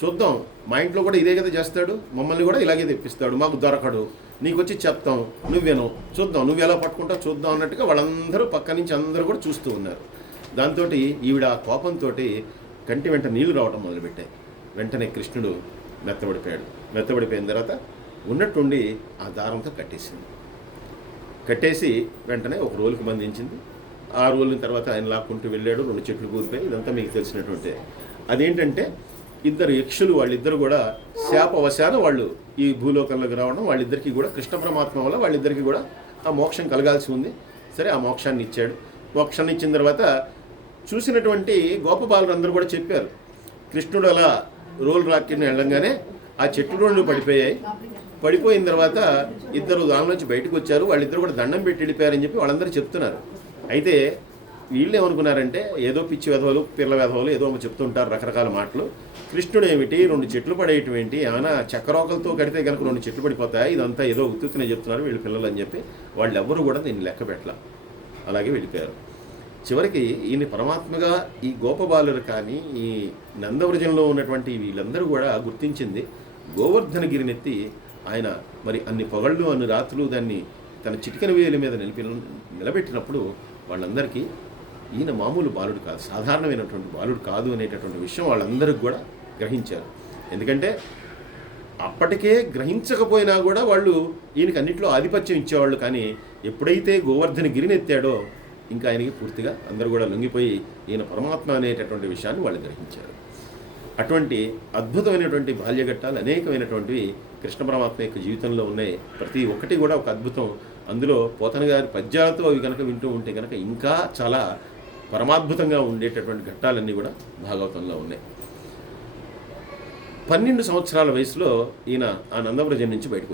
చూద్దాం, మా ఇంట్లో కూడా ఇదే కదా చేస్తాడు, మమ్మల్ని కూడా ఇలాగే తెప్పిస్తాడు, మాకు దొరకడు, నీకు వచ్చి చెప్తాం, నువ్వేనో చూద్దాం, నువ్వు ఎలా పట్టుకుంటావు చూద్దాం అన్నట్టుగా వాళ్ళందరూ పక్క నుంచి అందరూ కూడా చూస్తూ ఉన్నారు. దాంతో ఈవిడ ఆ కోపంతో కంటి వెంట నీళ్లు రావడం మొదలుపెట్టాయి. వెంటనే కృష్ణుడు మెత్తబడిపోయిన తర్వాత ఉన్నట్టుండి ఆ దారంతో కట్టేసి వెంటనే ఒక రోలుకి బంధించింది. ఆ రోలుని తర్వాత ఆయన లాక్కుంటూ వెళ్ళాడు, 2 చెట్లు కూలిపోయి. ఇదంతా మీకు తెలిసినటువంటి. అదేంటంటే 2 యక్షులు, వాళ్ళిద్దరు కూడా శాపవశాన వాళ్ళు ఈ భూలోకంలోకి రావడం, వాళ్ళిద్దరికీ కూడా కృష్ణ పరమాత్మ వల్ల వాళ్ళిద్దరికీ కూడా ఆ మోక్షం కలగాల్సి ఉంది. సరే, ఆ మోక్షాన్ని ఇచ్చాడు. మోక్షాన్ని ఇచ్చిన తర్వాత చూసినటువంటి గోపబాలురందరూ కూడా చెప్పారు, కృష్ణుడు అలా రోల్ రాక్కిని వెళ్ళంగానే ఆ చెట్లు 2 పడిపోయిన తర్వాత 2 దానిలోంచి బయటకు వచ్చారు, వాళ్ళిద్దరు కూడా దండం పెట్టి వెళ్ళిపోయారని చెప్పి వాళ్ళందరూ చెప్తున్నారు. అయితే వీళ్ళు ఏమనుకున్నారంటే ఏదో పిచ్చి వెధవలు, పిల్ల వెధవలు ఏదో చెప్తుంటారు రకరకాల మాటలు. కృష్ణుడు ఏమిటి 2 చెట్లు పడేయటం ఏంటి, ఏమైనా చక్రరోకలతో కడితే కనుక 2 చెట్లు పడిపోతాయి, ఇదంతా ఏదో ఉత్తునే చెప్తున్నారు వీళ్ళు పిల్లలు అని చెప్పి వాళ్ళెవ్వరూ కూడా దీన్ని లెక్క పెట్టల, అలాగే వెళ్ళిపోయారు. చివరికి ఈయన పరమాత్మగా ఈ గోపబాలురు కానీ ఈ నందవ్రజంలో ఉన్నటువంటి వీళ్ళందరూ కూడా గుర్తించింది గోవర్ధనగిరినెత్తి ఆయన మరి అన్ని పొగళ్ళు అన్ని రాత్రులు దాన్ని తన చిటికెన వేలి మీద నిలబెట్టినప్పుడు వాళ్ళందరికీ ఈయన మామూలు బాలుడు కాదు, సాధారణమైనటువంటి బాలుడు కాదు అనేటటువంటి విషయం వాళ్ళందరికీ కూడా గ్రహించారు. ఎందుకంటే అప్పటికే గ్రహించకపోయినా కూడా వాళ్ళు ఈయనకి అన్నింటిలో ఆధిపత్యం ఇచ్చేవాళ్ళు. కానీ ఎప్పుడైతే గోవర్ధనగిరిని ఎత్తాడో ఇంకా ఆయనకి పూర్తిగా అందరూ కూడా లొంగిపోయి ఈయన పరమాత్మ అనేటటువంటి విషయాన్ని వాళ్ళు గ్రహించారు. అటువంటి అద్భుతమైనటువంటి బాల్యఘట్టాలు అనేకమైనటువంటివి కృష్ణ పరమాత్మ యొక్క జీవితంలో ఉన్నాయి. ప్రతి ఒక్కటి కూడా ఒక అద్భుతం. అందులో పోతన గారి పద్యాలతో అవి కనుక వింటూ ఉంటే కనుక ఇంకా చాలా పరమాద్భుతంగా ఉండేటటువంటి ఘట్టాలన్నీ కూడా భాగవతంలో ఉన్నాయి. 12 సంవత్సరాల వయసులో ఈయన ఆ నందవ్రజం నుంచి బయటకు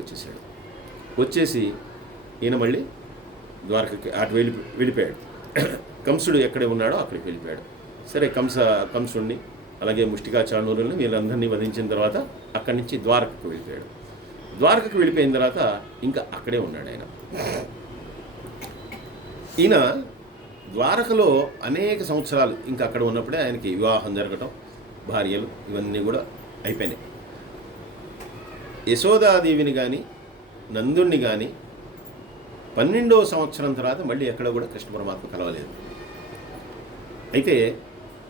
వచ్చేసి ఈయన మళ్ళీ ద్వారకకి అటు వెళ్ళిపోయాడు. కంసుడు ఎక్కడే ఉన్నాడో అక్కడికి వెళ్ళిపోయాడు. సరే, కంసుడిని అలాగే ముష్టికా చాణూరుల్ని వీళ్ళందరినీ వధించిన తర్వాత అక్కడి నుంచి ద్వారకకు వెళ్ళిపోయాడు. ద్వారకకు వెళ్ళిపోయిన తర్వాత ఇంకా అక్కడే ఉన్నాడు ఆయన. ఈయన ద్వారకలో అనేక సంవత్సరాలు ఇంకా అక్కడ ఉన్నప్పుడే ఆయనకి వివాహం జరగటం, భార్యలు ఇవన్నీ కూడా అయిపోయినాయి. యశోదాదేవిని కానీ నందుణ్ణి కానీ 12వ సంవత్సరం తర్వాత మళ్ళీ ఎక్కడ కూడా కృష్ణ పరమాత్మ కలవలేదు. అయితే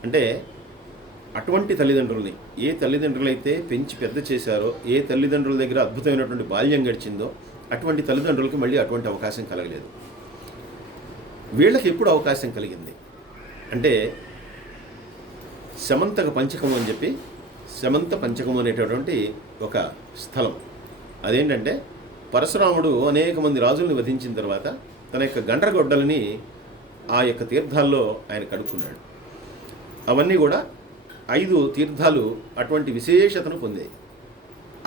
అంటే అటువంటి తల్లిదండ్రుల్ని, ఏ తల్లిదండ్రులైతే పెంచి పెద్ద చేశారో, ఏ తల్లిదండ్రుల దగ్గర అద్భుతమైనటువంటి బాల్యం గడిచిందో అటువంటి తల్లిదండ్రులకి మళ్ళీ అటువంటి అవకాశం కలగలేదు. వీళ్ళకి ఎప్పుడు అవకాశం కలిగింది అంటే శమంతక పంచకము అని చెప్పి, శమంత పంచకము అనేటటువంటి ఒక స్థలం. అదేంటంటే పరశురాముడు అనేక మంది రాజుల్ని వధించిన తర్వాత తన యొక్క గండ్రగొడ్డలని ఆ యొక్క తీర్థాల్లో ఆయన కడుక్కున్నాడు. అవన్నీ కూడా 5 తీర్థాలు అటువంటి విశేషతను పొందాయి.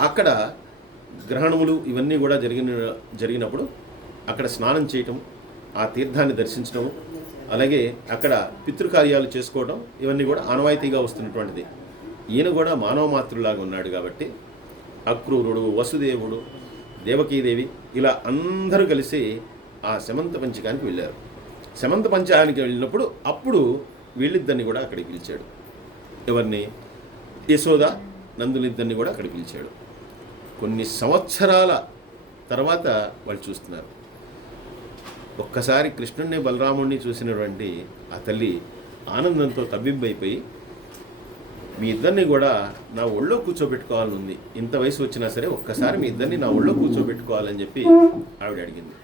అక్కడ గ్రహణములు ఇవన్నీ కూడా జరిగినప్పుడు అక్కడ స్నానం చేయటం, ఆ తీర్థాన్ని దర్శించడం, అలాగే అక్కడ పితృకార్యాలు చేసుకోవడం ఇవన్నీ కూడా ఆనవాయితీగా వస్తున్నటువంటిది. ఈయన కూడా మానవ మాతృలాగా ఉన్నాడు కాబట్టి అక్రూరుడు, వసుదేవుడు, దేవకీదేవి ఇలా అందరూ కలిసి ఆ శమంత పంచకానికి వెళ్ళారు. శమంత పంచకానికి వెళ్ళినప్పుడు అప్పుడు వీళ్ళిద్దరిని కూడా అక్కడికి పిలిచాడు. ఎవరిని? యశోద, నందులిద్దరిని కూడా అక్కడికి పిలిచాడు. కొన్ని సంవత్సరాల తర్వాత వాళ్ళు చూస్తున్నారు. ఒక్కసారి కృష్ణుడిని బలరాముడిని చూసినటువంటి ఆ తల్లి ఆనందంతో తబ్బిబ్బైపోయి, మీ ఇద్దరిని కూడా నా ఒళ్ళో కూర్చోబెట్టుకోవాలని ఉంది, ఇంత వయసు వచ్చినా సరే ఒక్కసారి మీ ఇద్దరిని నా ఒళ్ళో కూర్చోబెట్టుకోవాలని చెప్పి ఆవిడ అడిగింది.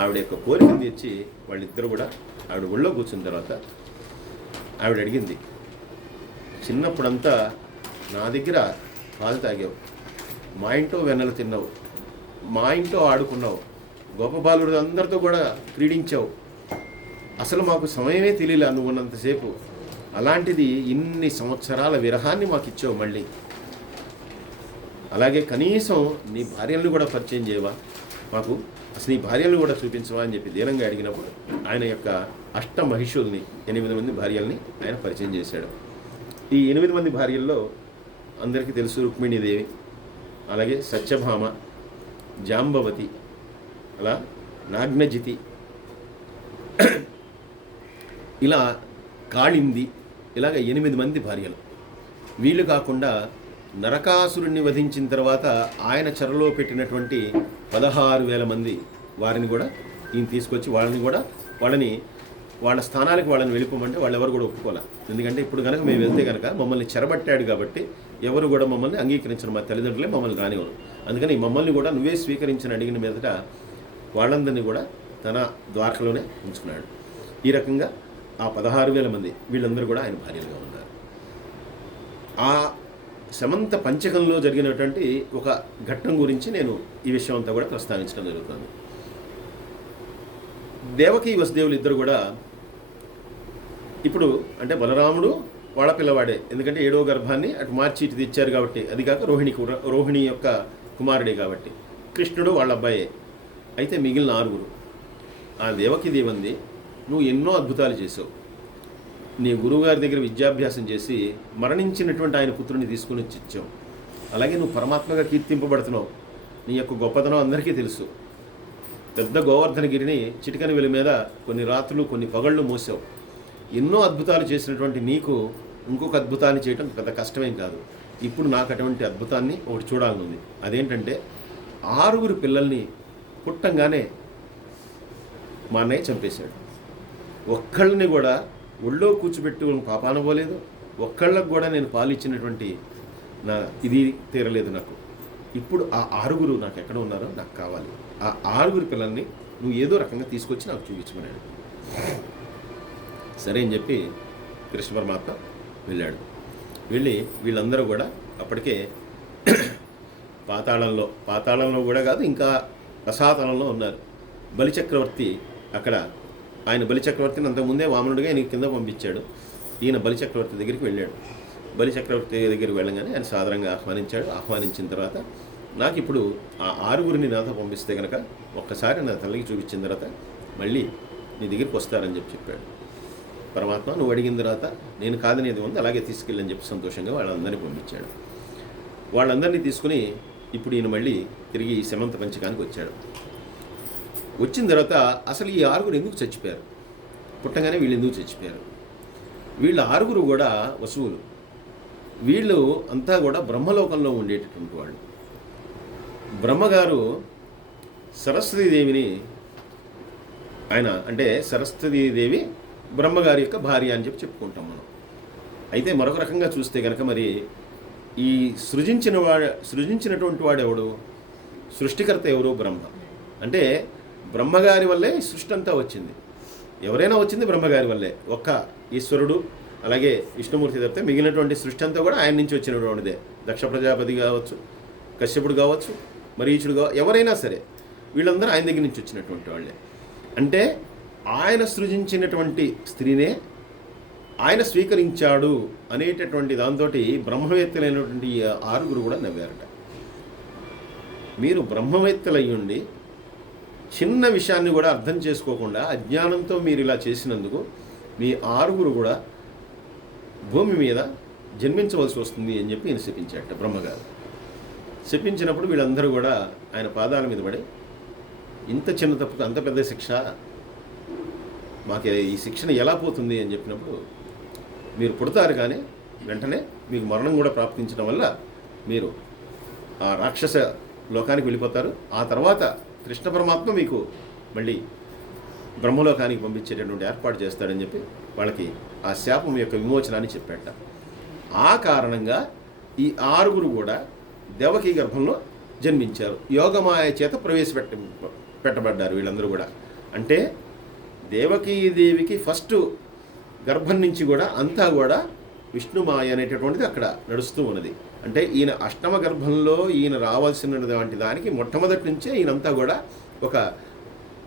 ఆవిడ యొక్క కోరికను తెచ్చి వాళ్ళిద్దరు కూడా ఆవిడ ఒళ్ళో కూర్చున్న తర్వాత ఆవిడ అడిగింది, చిన్నప్పుడంతా నా దగ్గర పాలు తాగావు, మా ఇంట్లో వెన్నెలు తిన్నావు, మా ఇంట్లో ఆడుకున్నావు, గోపబాలుడు అందరితో కూడా క్రీడించావు, అసలు మాకు సమయమే తెలియలే నువ్వు ఉన్నంతసేపు, అలాంటిది ఇన్ని సంవత్సరాల విరహాన్ని మాకు ఇచ్చావు మళ్ళీ, అలాగే కనీసం నీ భార్యలను కూడా పరిచయం చేయవా మాకు, అసలు నీ భార్యలను కూడా చూపించవా అని చెప్పి దీనంగా అడిగినప్పుడు ఆయన యొక్క మహిషుల్ని 8 మంది భార్యల్ని ఆయన పరిచయం చేశాడు. ఈ 8 మంది భార్యల్లో అందరికీ తెలుసు, రుక్మిణీదేవి, అలాగే సత్యభామ, జాంబవతి, అలా నాగ్నజితి, ఇలా కాళింది, ఇలాగ 8 మంది భార్యలు. వీళ్ళు కాకుండా నరకాసురుణ్ణి వధించిన తర్వాత ఆయన చెరలో పెట్టినటువంటి 16,000 మంది వారిని కూడా ఈయన తీసుకొచ్చి వాళ్ళని వాళ్ళ స్థానాలకు వాళ్ళని వెళ్ళిపోమంటే వాళ్ళు ఎవరు కూడా ఒప్పుకోలే. ఎందుకంటే ఇప్పుడు కనుక మేము వెళ్తే కనుక మమ్మల్ని చెరబట్టాడు కాబట్టి ఎవరు కూడా మమ్మల్ని అంగీకరించరు, మా తల్లిదండ్రులే మమ్మల్ని రానివ్వరు, అందుకని మమ్మల్ని కూడా నువ్వే స్వీకరించిన అడిగిన మీదట వాళ్ళందరినీ కూడా తన ద్వారకలోనే ఉంచుకున్నాడు. ఈ రకంగా ఆ 16,000 మంది వీళ్ళందరూ కూడా ఆయన భార్యలుగా ఉన్నారు. ఆ శమంత పంచకంలో జరిగినటువంటి ఒక ఘట్టం గురించి నేను ఈ విషయం అంతా కూడా ప్రస్తావించడం జరుగుతుంది. దేవకి వసుదేవులు ఇద్దరు కూడా ఇప్పుడు అంటే బలరాముడు వాళ్ళ పిల్లవాడే, ఎందుకంటే 7వ గర్భాన్ని అటు మార్చి ఇటు తెచ్చారు కాబట్టి, అది కాక రోహిణి యొక్క కుమారుడే కాబట్టి, కృష్ణుడు వాళ్ళ అబ్బాయే. అయితే మిగిలిన 6 ఆ దేవకి దేవంది, నువ్వు ఎన్నో అద్భుతాలు చేసావు, నీ గురువుగారి దగ్గర విద్యాభ్యాసం చేసి మరణించినటువంటి ఆయన పుత్రుని తీసుకుని వచ్చి ఇచ్చావు, అలాగే నువ్వు పరమాత్మగా కీర్తింపబడుతున్నావు, నీ యొక్క గొప్పతనం అందరికీ తెలుసు, పెద్ద గోవర్ధనగిరిని చిటికన వెలి మీద కొన్ని రాత్రులు కొన్ని పగళ్ళు మోసావు, ఎన్నో అద్భుతాలు చేసినటువంటి నీకు ఇంకొక అద్భుతాన్ని చేయడం పెద్ద కష్టమేం కాదు. ఇప్పుడు నాకు అటువంటి అద్భుతాన్ని ఒకటి చూడాలని ఉంది. అదేంటంటే 6 పిల్లల్ని పుట్టంగానే మా అన్నయ్య చంపేశాడు, ఒక్కళ్ళని కూడా ఒళ్ళో కూర్చోబెట్టుకుని పాపాన పోలేదు, ఒక్కళ్ళకు కూడా నేను పాలు ఇచ్చినటువంటి నా ఇది తీరలేదు నాకు. ఇప్పుడు ఆ 6 నాకు ఎక్కడ ఉన్నారో నాకు కావాలి, ఆ 6 పిల్లల్ని నువ్వు ఏదో రకంగా తీసుకొచ్చి నాకు చూపించమన్నాడు. సరే అని చెప్పి కృష్ణ పరమాత్మ వెళ్ళాడు. వెళ్ళి వీళ్ళందరూ కూడా అప్పటికే పాతాళంలో కూడా కాదు, ఇంకా రసాతలంలో ఉన్నారు. బలిచక్రవర్తి అక్కడ, ఆయన బలిచక్రవర్తిని అంతకుముందే వామనుడిగా ఆయన కింద పంపించాడు. ఈయన బలిచక్రవర్తి దగ్గరికి వెళ్ళాడు. బలిచక్రవర్తి దగ్గరికి వెళ్ళగానే ఆయన సాధారణంగా ఆహ్వానించాడు. ఆహ్వానించిన తర్వాత నాకు ఇప్పుడు ఆ 6 నాతో పంపిస్తే కనుక ఒక్కసారి నా తల్లికి చూపించిన తర్వాత మళ్ళీ నీ దగ్గరికి వస్తారని చెప్పాడు. పరమాత్మ నువ్వు అడిగిన తర్వాత నేను కాదనేది ఉంది, అలాగే తీసుకెళ్ళని చెప్పి సంతోషంగా వాళ్ళందరినీ పంపించాడు. వాళ్ళందరినీ తీసుకుని ఇప్పుడు ఈయన మళ్ళీ తిరిగి శమంత పంచకానికి వచ్చాడు. వచ్చిన తర్వాత అసలు ఈ 6 ఎందుకు చచ్చిపోయారు, పుట్టగానే వీళ్ళు ఎందుకు చచ్చిపోయారు? వీళ్ళు 6 కూడా వసువులు. వీళ్ళు అంతా కూడా బ్రహ్మలోకంలో ఉండేటటువంటి వాళ్ళు. బ్రహ్మగారు సరస్వతీదేవిని, ఆయన అంటే సరస్వతీదేవి బ్రహ్మగారి యొక్క భార్య అని చెప్పి చెప్పుకుంటాం మనం. అయితే మరొక రకంగా చూస్తే కనుక మరి ఈ సృజించినటువంటి వాడు ఎవడు? సృష్టికర్త ఎవరు? బ్రహ్మ. అంటే బ్రహ్మగారి వల్లే సృష్టి అంతా వచ్చింది. ఎవరైనా వచ్చింది బ్రహ్మగారి వల్లే. ఒక్క ఈశ్వరుడు అలాగే విష్ణుమూర్తి తప్పితే మిగిలినటువంటి సృష్టి అంతా కూడా ఆయన నుంచి వచ్చినటువంటిదే. దక్ష ప్రజాపతి కావచ్చు, కశ్యపుడు కావచ్చు, మరీచుడు కావచ్చు, ఎవరైనా సరే వీళ్ళందరూ ఆయన దగ్గర నుంచి వచ్చినటువంటి వాళ్ళే. అంటే ఆయన సృజించినటువంటి స్త్రీనే ఆయన స్వీకరించాడు అనేటటువంటి దాంతో బ్రహ్మవేత్తలైనటువంటి ఈ 6 కూడా నవ్వారట. మీరు బ్రహ్మవేత్తలయ్యుండి చిన్న విషయాన్ని కూడా అర్థం చేసుకోకుండా అజ్ఞానంతో మీరు ఇలా చేసినందుకు మీ 6 కూడా భూమి మీద జన్మించవలసి వస్తుంది అని చెప్పి ఈయన శపించాట బ్రహ్మగారు. శపించినప్పుడు వీళ్ళందరూ కూడా ఆయన పాదాల మీద పడి, ఇంత చిన్న తప్పుకు అంత పెద్ద శిక్ష, మాకు ఈ శిక్షణ ఎలా పోతుంది అని చెప్పినప్పుడు, మీరు పుడతారు కానీ వెంటనే మీకు మరణం కూడా ప్రాప్తించడం వల్ల మీరు ఆ రాక్షస లోకానికి వెళ్ళిపోతారు. ఆ తర్వాత కృష్ణ పరమాత్మ మీకు మళ్ళీ బ్రహ్మలోకానికి పంపించేటటువంటి ఏర్పాటు చేస్తాడని చెప్పి వాళ్ళకి ఆ శాపం యొక్క విమోచనాన్ని చెప్పాట. ఆ కారణంగా ఈ 6 కూడా దేవకీ గర్భంలో జన్మించారు. యోగమాయ చేత పెట్టబడ్డారు వీళ్ళందరూ కూడా. అంటే దేవకీదేవికి ఫస్ట్ గర్భం నుంచి కూడా అంతా కూడా విష్ణుమాయ అనేటటువంటిది అక్కడ నడుస్తూ ఉన్నది. అంటే ఈయన అష్టమ గర్భంలో ఈయన రావాల్సినటువంటి దానికి మొట్టమొదటి నుంచే ఈయనంతా కూడా ఒక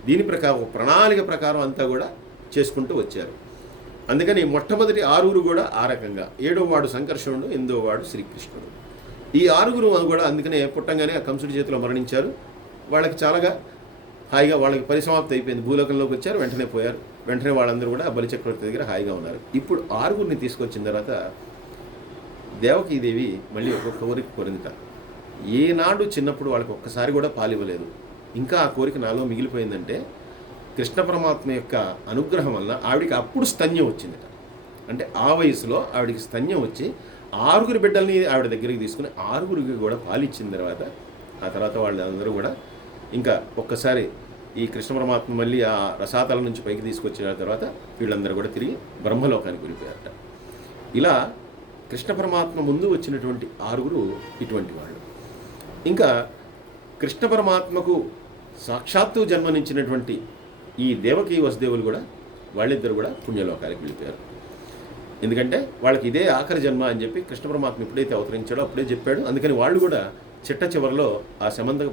దీని ప్రకారం, ఒక ప్రణాళిక ప్రకారం అంతా కూడా చేసుకుంటూ వచ్చారు. అందుకని మొట్టమొదటి 6 కూడా ఆ రకంగా, 7వ వాడు సంకర్షణుడు, 8వ వాడు శ్రీకృష్ణుడు. ఈ 6 కూడా అందుకనే పుట్టంగానే ఆ కంసుడి చేతిలో మరణించారు. వాళ్ళకి చాలాగా హాయిగా వాళ్ళకి పరిసమాప్తి అయిపోయింది. భూలోకంలోకి వచ్చారు, వెంటనే పోయారు. వెంటనే వాళ్ళందరూ కూడా బలిచక్రవర్తి దగ్గర హాయిగా ఉన్నారు. ఇప్పుడు 6 తీసుకొచ్చిన తర్వాత దేవకీదేవి మళ్ళీ ఒక కోరిక కోరిందిట. ఏనాడు చిన్నప్పుడు వాళ్ళకి ఒక్కసారి కూడా పాలివ్వలేదు. ఇంకా ఆ కోరిక నాలో మిగిలిపోయిందంటే కృష్ణ పరమాత్మ యొక్క అనుగ్రహం వల్ల ఆవిడికి అప్పుడు స్తన్యం వచ్చిందిట. అంటే ఆ వయసులో ఆవిడికి స్తన్యం వచ్చి 6 బిడ్డల్ని ఆవిడ దగ్గరికి తీసుకుని 6 కూడా పాలిచ్చిన తర్వాత ఆ తర్వాత వాళ్ళందరూ కూడా ఇంకా ఒక్కసారి ఈ కృష్ణ పరమాత్మ మళ్ళీ ఆ రసాతల నుంచి పైకి తీసుకొచ్చిన తర్వాత వీళ్ళందరూ కూడా తిరిగి బ్రహ్మలోకానికి వెళ్ళిపోయారట. ఇలా కృష్ణ పరమాత్మ ముందు వచ్చినటువంటి 6 ఇటువంటి వాళ్ళు. ఇంకా కృష్ణ పరమాత్మకు సాక్షాత్తు జన్మనిచ్చినటువంటి ఈ దేవకీ వసుదేవులు కూడా వాళ్ళిద్దరు కూడా పుణ్యలోకానికి వెళ్ళిపోయారు. ఎందుకంటే వాళ్ళకి ఇదే ఆఖరి జన్మ అని చెప్పి కృష్ణ పరమాత్మ ఎప్పుడైతే అవతరించాడో అప్పుడే చెప్పాడు. అందుకని వాళ్ళు కూడా చిట్ట చివరిలో ఆ సమంతక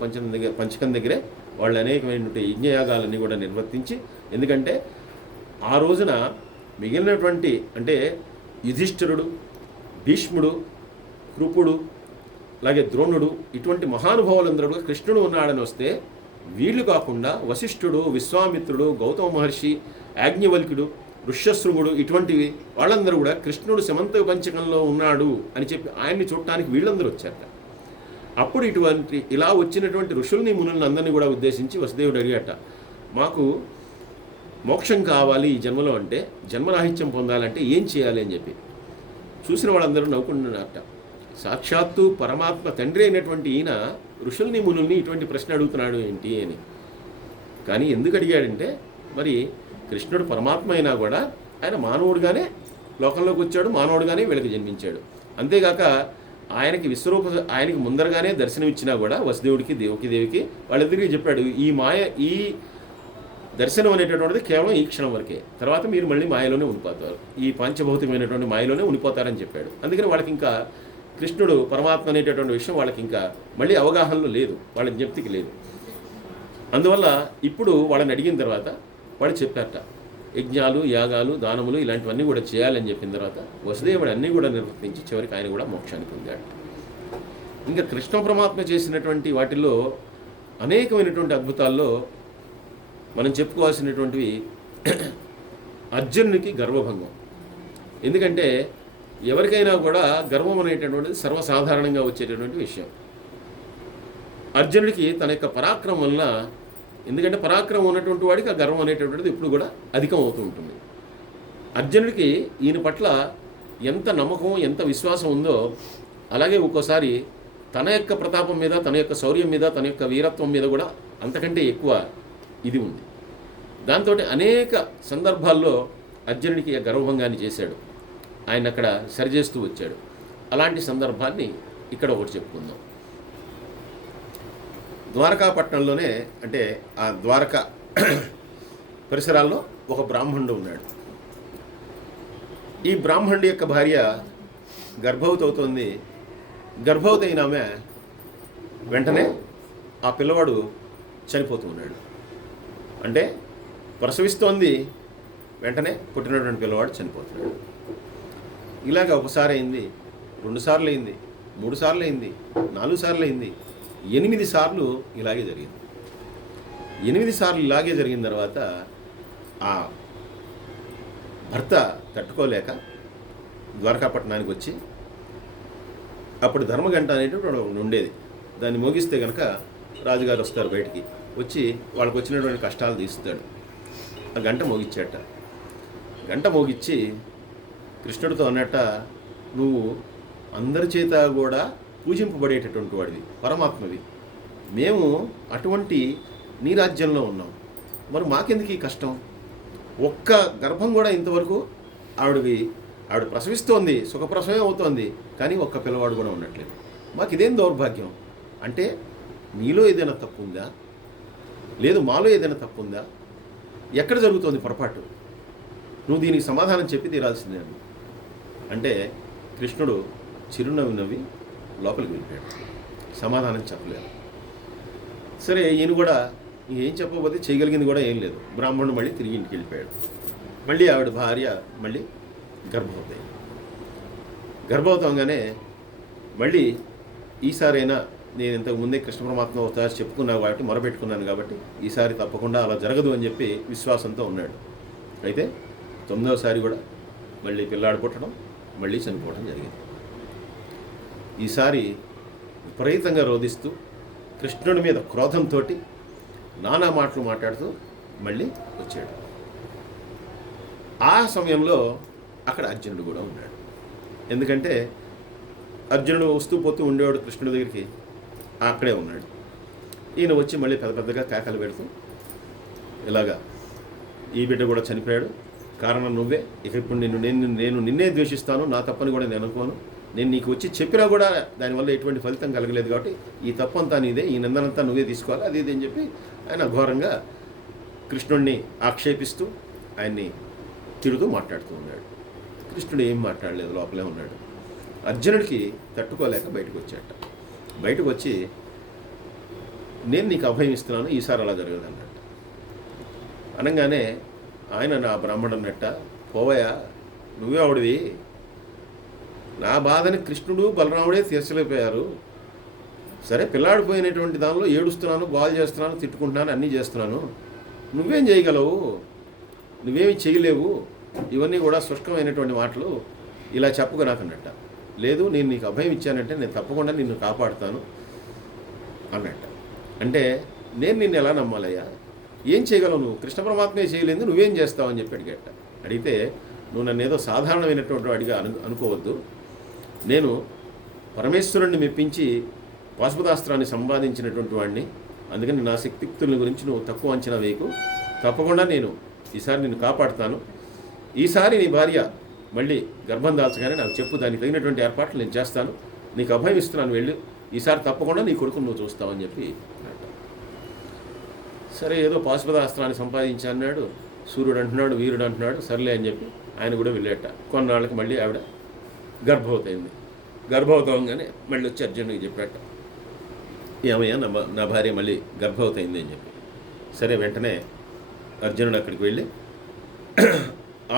పంచకం దగ్గరే వాళ్ళు అనేకమైనటువంటి యజ్ఞయాగాలన్నీ కూడా నిర్వర్తించి, ఎందుకంటే ఆ రోజున మిగిలినటువంటి అంటే యుధిష్ఠిరుడు, భీష్ముడు, కృపుడు, అలాగే ద్రోణుడు ఇటువంటి మహానుభావులందరూ కూడా కృష్ణుడు ఉన్నాడని వస్తే వీళ్ళు కాకుండా వశిష్ఠుడు, విశ్వామిత్రుడు, గౌతమ మహర్షి, యాజ్ఞవల్క్యుడు, ఋష్యశృంగుడు ఇటువంటివి వాళ్ళందరూ కూడా కృష్ణుడు సమంతక పంచకంలో ఉన్నాడు అని చెప్పి ఆయన్ని చూడటానికి వీళ్ళందరూ వచ్చారట. అప్పుడు ఇటువంటి ఇలా వచ్చినటువంటి ఋషుల్ని మునుల్ని అందరినీ కూడా ఉద్దేశించి వసుదేవుడు అడిగాట, మాకు మోక్షం కావాలి ఈ జన్మలో, అంటే జన్మరాహిత్యం పొందాలంటే ఏం చేయాలి అని చెప్పి చూసిన వాళ్ళందరూ నవ్వుకుంటున్నారట. సాక్షాత్తు పరమాత్మ తండ్రి అయినటువంటి ఈయన ఋషుల్ని మునుల్ని ఇటువంటి ప్రశ్న అడుగుతున్నాడు ఏంటి అని. కానీ ఎందుకు అడిగాడంటే, మరి కృష్ణుడు పరమాత్మ అయినా కూడా ఆయన మానవుడుగానే లోకంలోకి వచ్చాడు, మానవుడుగానే వీళ్ళకి జన్మించాడు. అంతేగాక ఆయనకి ముందరగానే దర్శనం ఇచ్చినా కూడా వసుదేవుడికి దేవికి వాళ్ళిద్దరికీ చెప్పాడు, ఈ దర్శనం అనేటటువంటిది కేవలం ఈ క్షణం వరకే, తర్వాత మీరు మళ్ళీ మాయలోనే ఉండిపోతారు, ఈ పంచభౌతికమైనటువంటి మాయలోనే ఉండిపోతారని చెప్పాడు. అందుకని వాళ్ళకి ఇంకా కృష్ణుడు పరమాత్మ అనేటటువంటి విషయం వాళ్ళకి ఇంకా మళ్ళీ అవగాహనలో లేదు, వాళ్ళ జ్ఞప్తికి లేదు. అందువల్ల ఇప్పుడు వాళ్ళని అడిగిన తర్వాత వాళ్ళు చెప్పారట, యజ్ఞాలు, యాగాలు, దానములు ఇలాంటివన్నీ కూడా చేయాలని చెప్పిన తర్వాత వసుదేవుడు అన్నీ కూడా నిర్వర్తించి చివరికి ఆయన కూడా మోక్షాన్ని పొందాడు. ఇంకా కృష్ణ పరమాత్మ చేసినటువంటి వాటిల్లో అనేకమైనటువంటి అద్భుతాల్లో మనం చెప్పుకోవాల్సినటువంటివి అర్జునునికి గర్వభంగం. ఎందుకంటే ఎవరికైనా కూడా గర్వం అనేటటువంటిది సర్వసాధారణంగా వచ్చేటటువంటి విషయం. అర్జునుడికి తన యొక్క పరాక్రమం వలన, ఎందుకంటే పరాక్రమం ఉన్నటువంటి వాడికి ఆ గర్వం అనేటటువంటిది ఇప్పుడు కూడా అధికం అవుతూ ఉంటుంది. అర్జునుడికి ఈయన పట్ల ఎంత నమ్మకం, ఎంత విశ్వాసం ఉందో, అలాగే ఒక్కోసారి తన యొక్క ప్రతాపం మీద, తన యొక్క శౌర్యం మీద, తన యొక్క వీరత్వం మీద కూడా అంతకంటే ఎక్కువ ఇది ఉంది. దాంతో అనేక సందర్భాల్లో అర్జునుడికి గర్వభంగాన్ని చేశాడు, ఆయన అక్కడ సరిచేస్తూ వచ్చాడు. అలాంటి సందర్భాన్ని ఇక్కడ ఒకటి చెప్పుకుందాం. ద్వారకాపట్నంలోనే అంటే ఆ ద్వారకా పరిసరాల్లో ఒక బ్రాహ్మణుడు ఉన్నాడు. ఈ బ్రాహ్మణుడి యొక్క భార్య గర్భవతి అవుతోంది. గర్భవతి అయిన ఆమె వెంటనే ఆ పిల్లవాడు చనిపోతూ ఉన్నాడు. అంటే ప్రసవిస్తోంది, వెంటనే పుట్టినటువంటి పిల్లవాడు చనిపోతున్నాడు. ఇలాగ ఒకసారి అయింది, 2 సార్లు అయింది, 3 సార్లు అయింది, 4 సార్లు అయింది, 8 సార్లు ఇలాగే జరిగింది. 8 సార్లు ఇలాగే జరిగిన తర్వాత ఆ భర్త తట్టుకోలేక ద్వారకాపట్నానికి వచ్చి, అప్పుడు ధర్మగంట అనేటువంటి ఉండేది, దాన్ని మోగిస్తే కనుక రాజుగారు వస్తారు బయటికి వచ్చి వాళ్ళకు వచ్చినటువంటి కష్టాలు తీస్తాడు. ఆ గంట మోగిచ్చాట. గంట మోగిచ్చి కృష్ణుడితో అన్నట్ట, నువ్వు అందరి చేత కూడా పూజింపబడేటటువంటి వాడివి, పరమాత్మవి. మేము అటువంటి నీ రాజ్యంలో ఉన్నాం, మరి మాకెందుకు ఈ కష్టం? ఒక్క గర్భం కూడా ఇంతవరకు ఆవిడ ప్రసవిస్తోంది, సుఖప్రసవమే అవుతోంది, కానీ ఒక్క పిల్లవాడు కూడా ఉండట్లేదు. మాకు ఇదేం దౌర్భాగ్యం? అంటే నీలో ఏదైనా తప్పు ఉందా, లేదు మాలో ఏదైనా తప్పు ఉందా? ఎక్కడ జరుగుతోంది పొరపాటు? నువ్వు దీనికి సమాధానం చెప్పి తీరాల్సిందే అంటే కృష్ణుడు చిరునవ్వు నవ్వి లోపలికి వెళ్ళిపోయాడు. సమాధానం చెప్పలేదు. సరే, ఈయన కూడా ఏం చెప్పకపోతే చేయగలిగింది కూడా ఏం లేదు. బ్రాహ్మణుడు మళ్ళీ తిరిగి ఇంటికి వెళ్ళిపోయాడు. మళ్ళీ ఆవిడ భార్య మళ్ళీ గర్భవతి. గర్భవతంగానే మళ్ళీ ఈసారైనా నేను ఇంతకు ముందే కృష్ణ పరమాత్మ అవతారం చెప్పుకున్నాను కాబట్టి, మొరపెట్టుకున్నాను కాబట్టి ఈసారి తప్పకుండా అలా జరగదు అని చెప్పి విశ్వాసంతో ఉన్నాడు. అయితే 9వసారి కూడా మళ్ళీ పిల్లాడు పుట్టడం, మళ్ళీ చనిపోవడం జరిగింది. ఈసారి విపరీతంగా రోధిస్తూ కృష్ణుడి మీద క్రోధంతో నానా మాటలు మాట్లాడుతూ మళ్ళీ వచ్చాడు. ఆ సమయంలో అక్కడ అర్జునుడు కూడా ఉన్నాడు. ఎందుకంటే అర్జునుడు వస్తూ పోతూ ఉండేవాడు కృష్ణుడి దగ్గరికి, అక్కడే ఉన్నాడు. ఈయన వచ్చి మళ్ళీ పెద్ద పెద్దగా కేకలు పెడుతూ, ఇలాగా ఈ బిడ్డ కూడా చనిపోయాడు, కారణం నువ్వే, ఇక ఇప్పుడు నేను నిన్నే ద్వేషిస్తాను, నా తప్పని కూడా నేను అనుకోను, నేను నీకు వచ్చి చెప్పినా కూడా దానివల్ల ఎటువంటి ఫలితం కలగలేదు కాబట్టి ఈ తప్పంతా నీదే, ఈ నిందనంతా నువ్వే తీసుకోవాలి, అది ఇది అని చెప్పి ఆయన ఘోరంగా కృష్ణుడిని ఆక్షేపిస్తూ ఆయన్ని తిడుతూ మాట్లాడుతూ ఉన్నాడు. కృష్ణుడు ఏం మాట్లాడలేదు, లోపలే ఉన్నాడు. అర్జునుడికి తట్టుకోలేక బయటకు వచ్చాట. బయటకు వచ్చి, నేను నీకు అభయం ఇస్తున్నాను, ఈసారి అలా జరగదు అన్నట్టు అనగానే ఆయన నా బ్రాహ్మణుడు అన్నట్ట, పోవయా, నువ్వే ఆవిడవి, నా బాధని కృష్ణుడు బలరాముడే తీర్చలేకపోయారు. సరే, పిల్లాడు పోయినటువంటి దానిలో ఏడుస్తున్నాను, బాధ చేస్తున్నాను, తిట్టుకుంటున్నాను, అన్నీ చేస్తున్నాను, నువ్వేం చేయగలవు? నువ్వేమి చేయలేవు. ఇవన్నీ కూడా శుష్కమైనటువంటి మాటలు, ఇలా చెప్పుకు నాకు అన్నట్ట. లేదు, నేను నీకు అభయం ఇచ్చానంటే నేను తప్పకుండా నిన్ను కాపాడుతాను అన్నట్ట. అంటే నేను నిన్ను ఎలా నమ్మాలయ్యా? ఏం చేయగలవు నువ్వు? కృష్ణ పరమాత్మే చేయలేదు, నువ్వేం చేస్తావు అని చెప్పి అడిగట. అడిగితే, నువ్వు నన్ను ఏదో సాధారణమైనటువంటి వాడిగా అనుకోవద్దు. నేను పరమేశ్వరుణ్ణి మెప్పించి పాశుపతాస్త్రాన్ని సంపాదించినటువంటి వాడిని, అందుకని నా శక్తియుక్తుల గురించి నువ్వు తక్కువ అంచనా వేయకు. తప్పకుండా నేను ఈసారి నిన్ను కాపాడుతాను. ఈసారి నీ భార్య మళ్ళీ గర్భం దాల్చగానే నాకు చెప్పు, దానికి తగినటువంటి ఏర్పాట్లు నేను చేస్తాను, నీకు అభయం ఇస్తున్నాను, వెళ్ళు, ఈసారి తప్పకుండా నీ కొడుకును నువ్వు చూస్తావని చెప్పి అన్నట్టు. సరే, ఏదో పాశుపతాస్త్రాన్ని సంపాదించి అన్నాడు, సూర్యుడు అంటున్నాడు, వీరుడు అంటున్నాడు, సర్లే అని చెప్పి ఆయన కూడా వెళ్ళేట. కొన్నాళ్ళకి మళ్ళీ ఆవిడ గర్భవతి అయింది. గర్భవతి అవగానే మళ్ళీ వచ్చి అర్జునుడికి చెప్పాట, ఏమయ్యా, నా భార్య మళ్ళీ గర్భవతి అయింది అని చెప్పి. సరే, వెంటనే అర్జునుడు అక్కడికి వెళ్ళి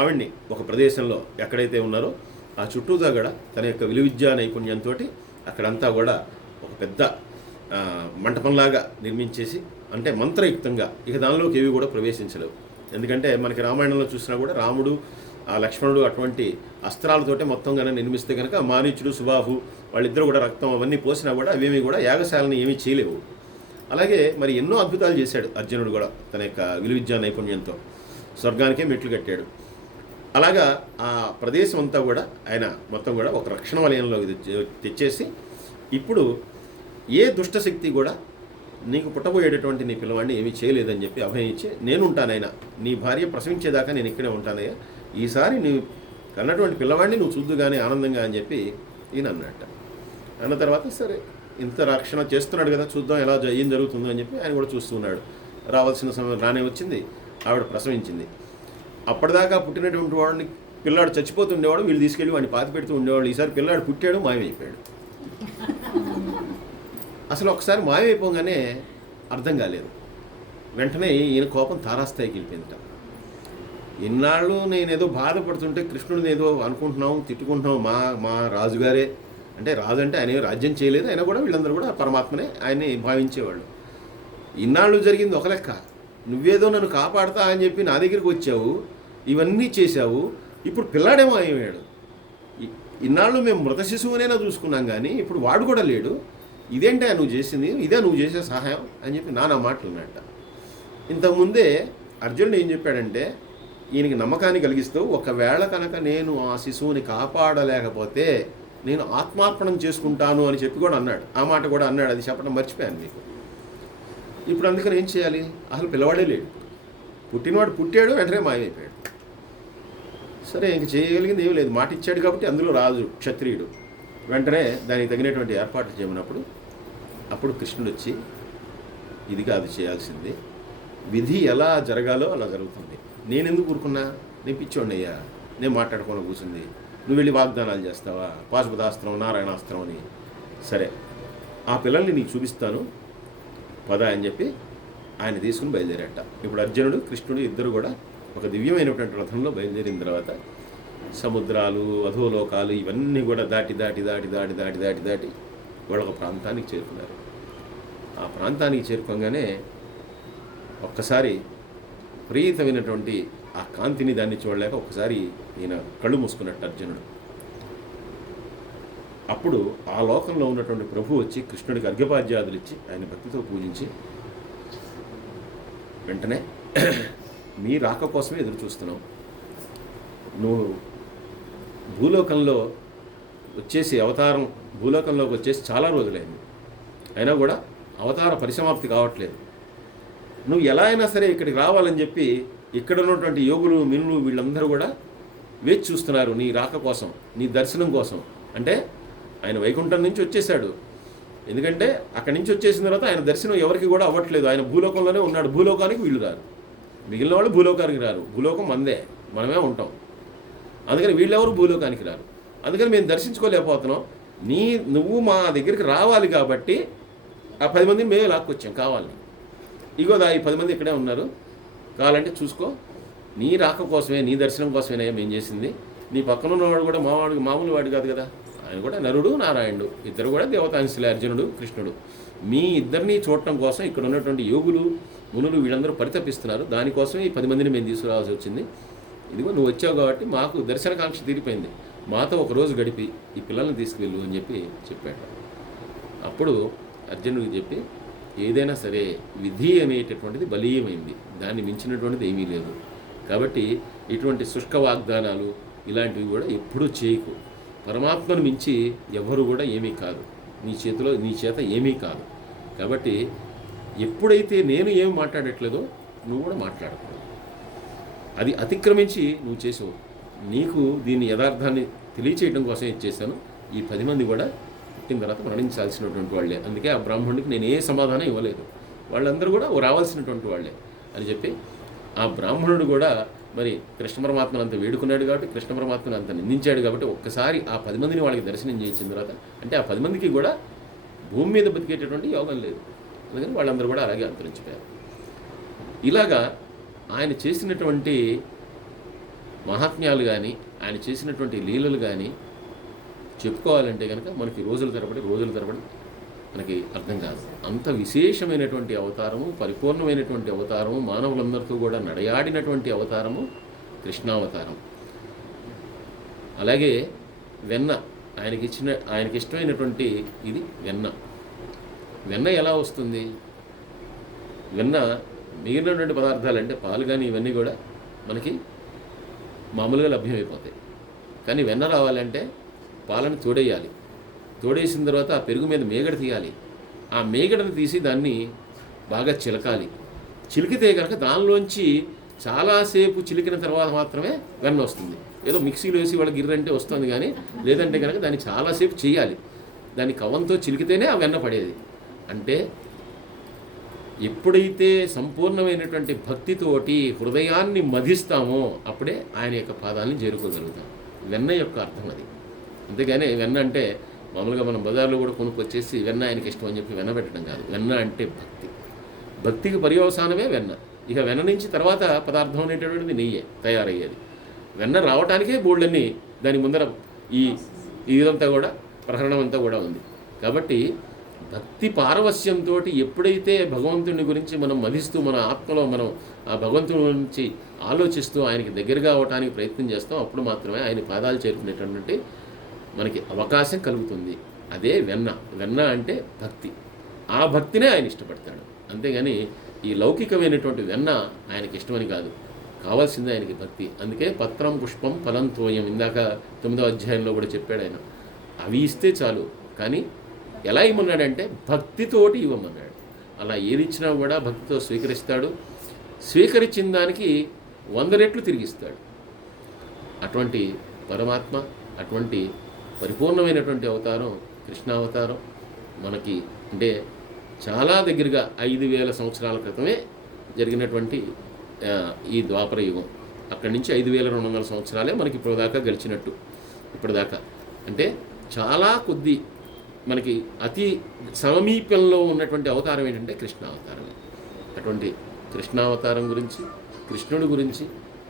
ఆవిడ్ని ఒక ప్రదేశంలో ఎక్కడైతే ఉన్నారో ఆ చుట్టూదా కూడా తన యొక్క విలువిద్యా నైపుణ్యంతో అక్కడంతా కూడా ఒక పెద్ద మంటపంలాగా నిర్మించేసి, అంటే మంత్రయుక్తంగా, ఇక దానిలోకి ఏవి కూడా ప్రవేశించలేవు. ఎందుకంటే మనకి రామాయణంలో చూసినా కూడా రాముడు, ఆ లక్ష్మణుడు అటువంటి అస్త్రాలతోటే మొత్తంగానే నిర్మిస్తే కనుక మారీచుడు, సుబాహు వాళ్ళిద్దరూ కూడా రక్తం అవన్నీ పోసినా కూడా అవేమీ కూడా యాగశాలని ఏమీ చేయలేవు. అలాగే మరి ఎన్నో అద్భుతాలు చేశాడు అర్జునుడు కూడా తన యొక్క విలువిద్యా నైపుణ్యంతో. స్వర్గానికే మెట్లు కట్టాడు. అలాగా ఆ ప్రదేశం అంతా కూడా ఆయన మొత్తం కూడా ఒక రక్షణ వలయంలో తెచ్చేసి, ఇప్పుడు ఏ దుష్టశక్తి కూడా నీకు పుట్టబోయేటటువంటి నీ పిల్లవాడిని ఏమీ చేయలేదని చెప్పి అభయం ఇచ్చి, నేను ఉంటానైనా, నీ భార్య ప్రసవించేదాకా నేను ఇక్కడే ఉంటానయ్యా, ఈసారి నీ కన్నటువంటి పిల్లవాడిని నువ్వు చూద్దు కానీ ఆనందంగా అని చెప్పి ఈయన అన్నట్ట. అన్న తర్వాత సరే, ఇంత రక్షణ చేస్తున్నాడు కదా, చూద్దాం ఎలా ఏం జరుగుతుందో అని చెప్పి ఆయన కూడా చూస్తూ ఉన్నాడు. రావాల్సిన సమయం రానే వచ్చింది, ఆవిడ ప్రసవించింది. అప్పటిదాకా పుట్టినటువంటి వాడిని పిల్లాడు చచ్చిపోతుండేవాడు, వీళ్ళు తీసుకెళ్ళి వాడిని పాతి పెడుతూ ఉండేవాళ్ళు. ఈసారి పిల్లాడు పుట్టాడు, మాయమైపోయాడు. అసలు ఒకసారి మాయమైపోగానే అర్థం కాలేదు. వెంటనే ఈయన కోపం తారాస్థాయికి వెళ్ళిపోయిందట. ఇన్నాళ్ళు నేనేదో బాధపడుతుంటే కృష్ణుడిని ఏదో అనుకుంటున్నాం, తిట్టుకుంటున్నాం, మా రాజుగారే, అంటే రాజు అంటే ఆయన రాజ్యం చేయలేదు, అయినా కూడా వీళ్ళందరూ కూడా పరమాత్మనే ఆయన్ని భావించేవాళ్ళు. ఇన్నాళ్ళు జరిగింది ఒక లెక్క, నువ్వేదో నన్ను కాపాడుతా అని చెప్పి నా దగ్గరికి వచ్చావు, ఇవన్నీ చేశావు, ఇప్పుడు పిల్లాడేమో అయ్యాడు. ఇన్నాళ్ళు మేము మృత శిశువునైనా చూసుకున్నాం కానీ ఇప్పుడు వాడు కూడా లేడు, ఇదేంటే నువ్వు చేసింది, ఇదే నువ్వు చేసే సహాయం అని చెప్పి నానా మాటలు ఉన్నట్ట. ఇంతకుముందే అర్జునుడు ఏం చెప్పాడంటే, ఈయనకి నమ్మకాన్ని కలిగిస్తూ, ఒకవేళ కనుక నేను ఆ శిశువుని కాపాడలేకపోతే నేను ఆత్మార్పణం చేసుకుంటాను అని చెప్పి కూడా అన్నాడు. ఆ మాట కూడా అన్నాడు, అది చెప్పడం మర్చిపోయాను మీకు. ఇప్పుడు అందుకని ఏం చేయాలి, అసలు పిల్లవాడే లేడు, పుట్టినవాడు పుట్టాడు, వెంటనే మాయమైపోయాడు. సరే ఇంక చేయగలిగింది ఏమీ లేదు, మాట ఇచ్చాడు కాబట్టి, అందులో రాజు క్షత్రియుడు, వెంటనే దానికి తగినటువంటి ఏర్పాట్లు చేయమన్నప్పుడు అప్పుడు కృష్ణుడు వచ్చి, ఇది కాదు చేయాల్సింది, విధి ఎలా జరగాలో అలా జరుగుతుంది. నేను ఎందుకు ఊరుకున్నా, నేను పిచ్చోండి అయ్యా, నేను మాట్లాడుకోని కూర్చుంది, నువ్వు వెళ్ళి వాగ్దానాలు చేస్తావా, పాశుపతాస్త్రం నారాయణాస్త్రం అని. సరే ఆ పిల్లల్ని నీకు చూపిస్తాను పద అని చెప్పి ఆయన తీసుకుని బయలుదేరాట. ఇప్పుడు అర్జునుడు కృష్ణుడు ఇద్దరు కూడా ఒక దివ్యమైనటువంటి రథంలో బయలుదేరిన తర్వాత సముద్రాలు, అధోలోకాలు ఇవన్నీ కూడా దాటి దాటి దాటి దాటి దాటి దాటి దాటి వాళ్ళు ఒక ప్రాంతానికి చేరుకున్నారు. ఆ ప్రాంతానికి చేరుకోగానే ఒక్కసారి ప్రీతమైనటువంటి ఆ కాంతిని దాన్ని చూడలేక ఒక్కసారి ఈయన కళ్ళు మూసుకున్నట్టు అర్జునుడు. అప్పుడు ఆ లోకంలో ఉన్నటువంటి ప్రభు వచ్చి కృష్ణుడికి అర్ఘ్యపాద్యాదులు ఇచ్చి ఆయన భక్తితో పూజించి, వెంటనే నీ రాక కోసమే ఎదురు చూస్తున్నావు, నువ్వు భూలోకంలో వచ్చేసి అవతారం భూలోకంలోకి వచ్చేసి చాలా రోజులైంది, అయినా కూడా అవతార పరిసమాప్తి కావట్లేదు, నువ్వు ఎలా అయినా సరే ఇక్కడికి రావాలని చెప్పి ఇక్కడ ఉన్నటువంటి యోగులు మినులు వీళ్ళందరూ కూడా వేచి చూస్తున్నారు నీ రాక కోసం, నీ దర్శనం కోసం. అంటే ఆయన వైకుంఠం నుంచి వచ్చేసాడు, ఎందుకంటే అక్కడి నుంచి వచ్చేసిన తర్వాత ఆయన దర్శనం ఎవరికి కూడా అవ్వట్లేదు, ఆయన భూలోకంలోనే ఉన్నాడు, భూలోకానికి వీళ్ళు రారు, మిగిలిన వాళ్ళు భూలోకానికి రారు, భూలోకం మందే, మనమే ఉంటాం, అందుకని వీళ్ళెవరు భూలోకానికి రారు, అందుకని మేము దర్శించుకోలేకపోతున్నాం, నువ్వు మా దగ్గరికి రావాలి కాబట్టి ఆ 10 మందిని మేమే లాక్కొచ్చాం కావాలని, ఇగోదా ఈ 10 మంది ఇక్కడే ఉన్నారు, కావాలంటే చూసుకో, నీ రాక కోసమే నీ దర్శనం కోసమే మేము చేసింది, నీ పక్కన ఉన్నవాడు కూడా మామూలు వాడు కాదు కదా, ఆయన కూడా నరుడు నారాయణుడు, ఇద్దరు కూడా దేవతాంశులే, అర్జునుడు కృష్ణుడు, మీ ఇద్దరిని చూడటం కోసం ఇక్కడ ఉన్నటువంటి యోగులు మునులు వీళ్ళందరూ పరితపిస్తున్నారు, దానికోసమే ఈ 10 మందిని మేము తీసుకురావాల్సి వచ్చింది, ఇదిగో నువ్వు వచ్చావు కాబట్టి మాకు దర్శనకాంక్ష తీరిపోయింది, మాతో ఒకరోజు గడిపి ఈ పిల్లల్ని తీసుకువెళ్ళు అని చెప్పి చెప్పాడు. అప్పుడు అర్జునుడికి చెప్పి, ఏదైనా సరే విధి అనేటటువంటిది బలీయమైంది, దాన్ని మించినటువంటిది ఏమీ లేదు, కాబట్టి ఇటువంటి శుష్క వాగ్దానాలు ఇలాంటివి కూడా ఎప్పుడూ చేయకు, పరమాత్మను మించి ఎవరు కూడా ఏమీ కాదు, నీ చేత ఏమీ కాదు, కాబట్టి ఎప్పుడైతే నేను ఏమి మాట్లాడట్లేదో నువ్వు కూడా మాట్లాడకూడదు, అది అతిక్రమించి నువ్వు చేసావు, నీకు దీని యథార్థాన్ని తెలియచేయడం కోసం ఇచ్చేసాను, ఈ 10 మంది కూడా పుట్టిన తర్వాత మరణించాల్సినటువంటి వాళ్ళే, అందుకే ఆ బ్రాహ్మణుడికి నేను ఏ సమాధానం ఇవ్వలేదు, వాళ్ళందరూ కూడా రావాల్సినటువంటి వాళ్ళే అని చెప్పి ఆ బ్రాహ్మణుడు కూడా మరి కృష్ణ పరమాత్మను అంత వేడుకున్నాడు కాబట్టి, కృష్ణ పరమాత్మను అంత నిందించాడు కాబట్టి, ఒక్కసారి ఆ 10 మందిని వాళ్ళకి దర్శనం చేయించిన తర్వాత, అంటే ఆ 10 మందికి కూడా భూమి మీద బతికేటటువంటి యోగం లేదు, అందుకని వాళ్ళందరూ కూడా అలాగే అంతరించిపోయారు. ఇలాగా ఆయన చేసినటువంటి మహాత్మ్యాలు కానీ ఆయన చేసినటువంటి లీలలు కానీ చెప్పుకోవాలంటే కనుక మనకి రోజుల తరబడి మనకి అర్థం కాదు. అంత విశేషమైనటువంటి అవతారము, పరిపూర్ణమైనటువంటి అవతారము, మానవులందరితో కూడా నడయాడినటువంటి అవతారము కృష్ణావతారం. అలాగే వెన్న, ఆయనకి ఇష్టమైనటువంటి ఇది వెన్న ఎలా వస్తుంది, వెన్న మిగిలినటువంటి పదార్థాలు అంటే పాలు కానీ ఇవన్నీ కూడా మనకి మామూలుగా లభ్యమైపోతాయి, కానీ వెన్న రావాలంటే పాలను తోడేయాలి, తోడేసిన తర్వాత ఆ పెరుగు మీద మేగడ తీయాలి, ఆ మేగడను తీసి దాన్ని బాగా చిలకాలి, చిలికితే కనుక దానిలోంచి చాలాసేపు చిలికిన తర్వాత మాత్రమే వెన్న వస్తుంది. ఏదో మిక్సీలో వేసి వాళ్ళ గిర్రంటే వస్తుంది, కానీ లేదంటే కనుక దాన్ని చాలాసేపు చేయాలి, దాన్ని కవ్వంతో చిలికితేనే ఆ వెన్న పడేది. అంటే ఎప్పుడైతే సంపూర్ణమైనటువంటి భక్తితోటి హృదయాన్ని మధిస్తామో అప్పుడే ఆయన యొక్క పాదాలను చేరుకోగలుగుతాం. వెన్న యొక్క అర్థం అది. అంతేగాని వెన్న అంటే మామూలుగా మనం బజార్లో కూడా కొనుక్కొచ్చేసి వెన్న ఆయనకి ఇష్టం అని చెప్పి వెన్న పెట్టడం కాదు. వెన్న అంటే భక్తి. భక్తికి పర్యవసానమే వెన్న. ఇక వెన్న నుంచి తర్వాత పదార్థం అనేటటువంటిది నెయ్యే తయారయ్యేది. వెన్న రావటానికే బోళ్ళన్నీ దాని ముందర ఇదంతా కూడా ప్రకరణం అంతా కూడా ఉంది. కాబట్టి భక్తి పారవస్యంతో ఎప్పుడైతే భగవంతుని గురించి మనం మధిస్తూ మన ఆత్మలో మనం ఆ భగవంతుని గురించి ఆలోచిస్తూ ఆయనకి దగ్గరగా అవడానికి ప్రయత్నం చేస్తాం, అప్పుడు మాత్రమే ఆయన పాదాలు చేరుకునేటటువంటి మనకి అవకాశం కలుగుతుంది. అదే వెన్న. వెన్న అంటే భక్తి. ఆ భక్తినే ఆయన ఇష్టపడతాడు. అంతేగాని ఈ లౌకికమైనటువంటి వెన్న ఆయనకి ఇష్టమని కాదు. కావాల్సిందే ఆయనకి భక్తి. అందుకే పత్రం పుష్పం ఫలం తోయం, ఇందాక 9వ అధ్యాయంలో కూడా చెప్పాడు ఆయన. అవి ఇస్తే చాలు, కానీ ఎలా ఇవ్వమన్నాడంటే భక్తితోటి ఇవ్వమన్నాడు. అలా ఏది ఇచ్చినా కూడా భక్తితో స్వీకరిస్తాడు. స్వీకరించిన దానికి 100 రెట్లు తిరిగిస్తాడు. అటువంటి పరమాత్మ, అటువంటి పరిపూర్ణమైనటువంటి అవతారం కృష్ణావతారం మనకి అంటే చాలా దగ్గరగా 5000 సంవత్సరాల క్రితమే జరిగినటువంటి ఈ ద్వాపర యుగం. అక్కడి నుంచి 5200 సంవత్సరాలే మనకి ఇప్పటిదాకా గడిచినట్టు. ఇప్పటిదాకా అంటే చాలా కొద్ది మనకి అతి సమీపంలో ఉన్నటువంటి అవతారం ఏంటంటే కృష్ణావతారమే. అటువంటి కృష్ణావతారం గురించి, కృష్ణుడి గురించి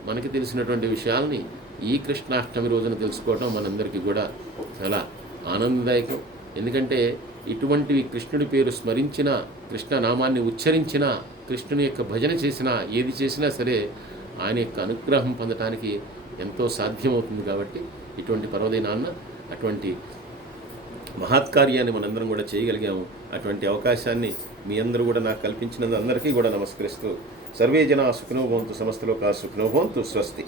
మనకి తెలిసినటువంటి విషయాల్ని ఈ కృష్ణాష్టమి రోజున తెలుసుకోవటం మనందరికీ కూడా చాలా ఆనందదాయకం. ఎందుకంటే ఇటువంటివి కృష్ణుడి పేరు స్మరించిన, కృష్ణ నామాన్ని ఉచ్చరించిన, కృష్ణుని యొక్క భజన చేసినా, ఏది చేసినా సరే ఆయన యొక్క అనుగ్రహం పొందటానికి ఎంతో సాధ్యమవుతుంది. కాబట్టి ఇటువంటి పర్వదినాన్న అటువంటి మహత్కార్యాన్ని మనందరం కూడా చేయగలిగాము. అటువంటి అవకాశాన్ని మీ అందరూ కూడా నాకు కల్పించినందుకు అందరికీ కూడా నమస్కరిస్తూ సర్వే జనా సుఖినో భవంతు, సమస్త లోకా సుఖినో భవంతు. స్వస్తి.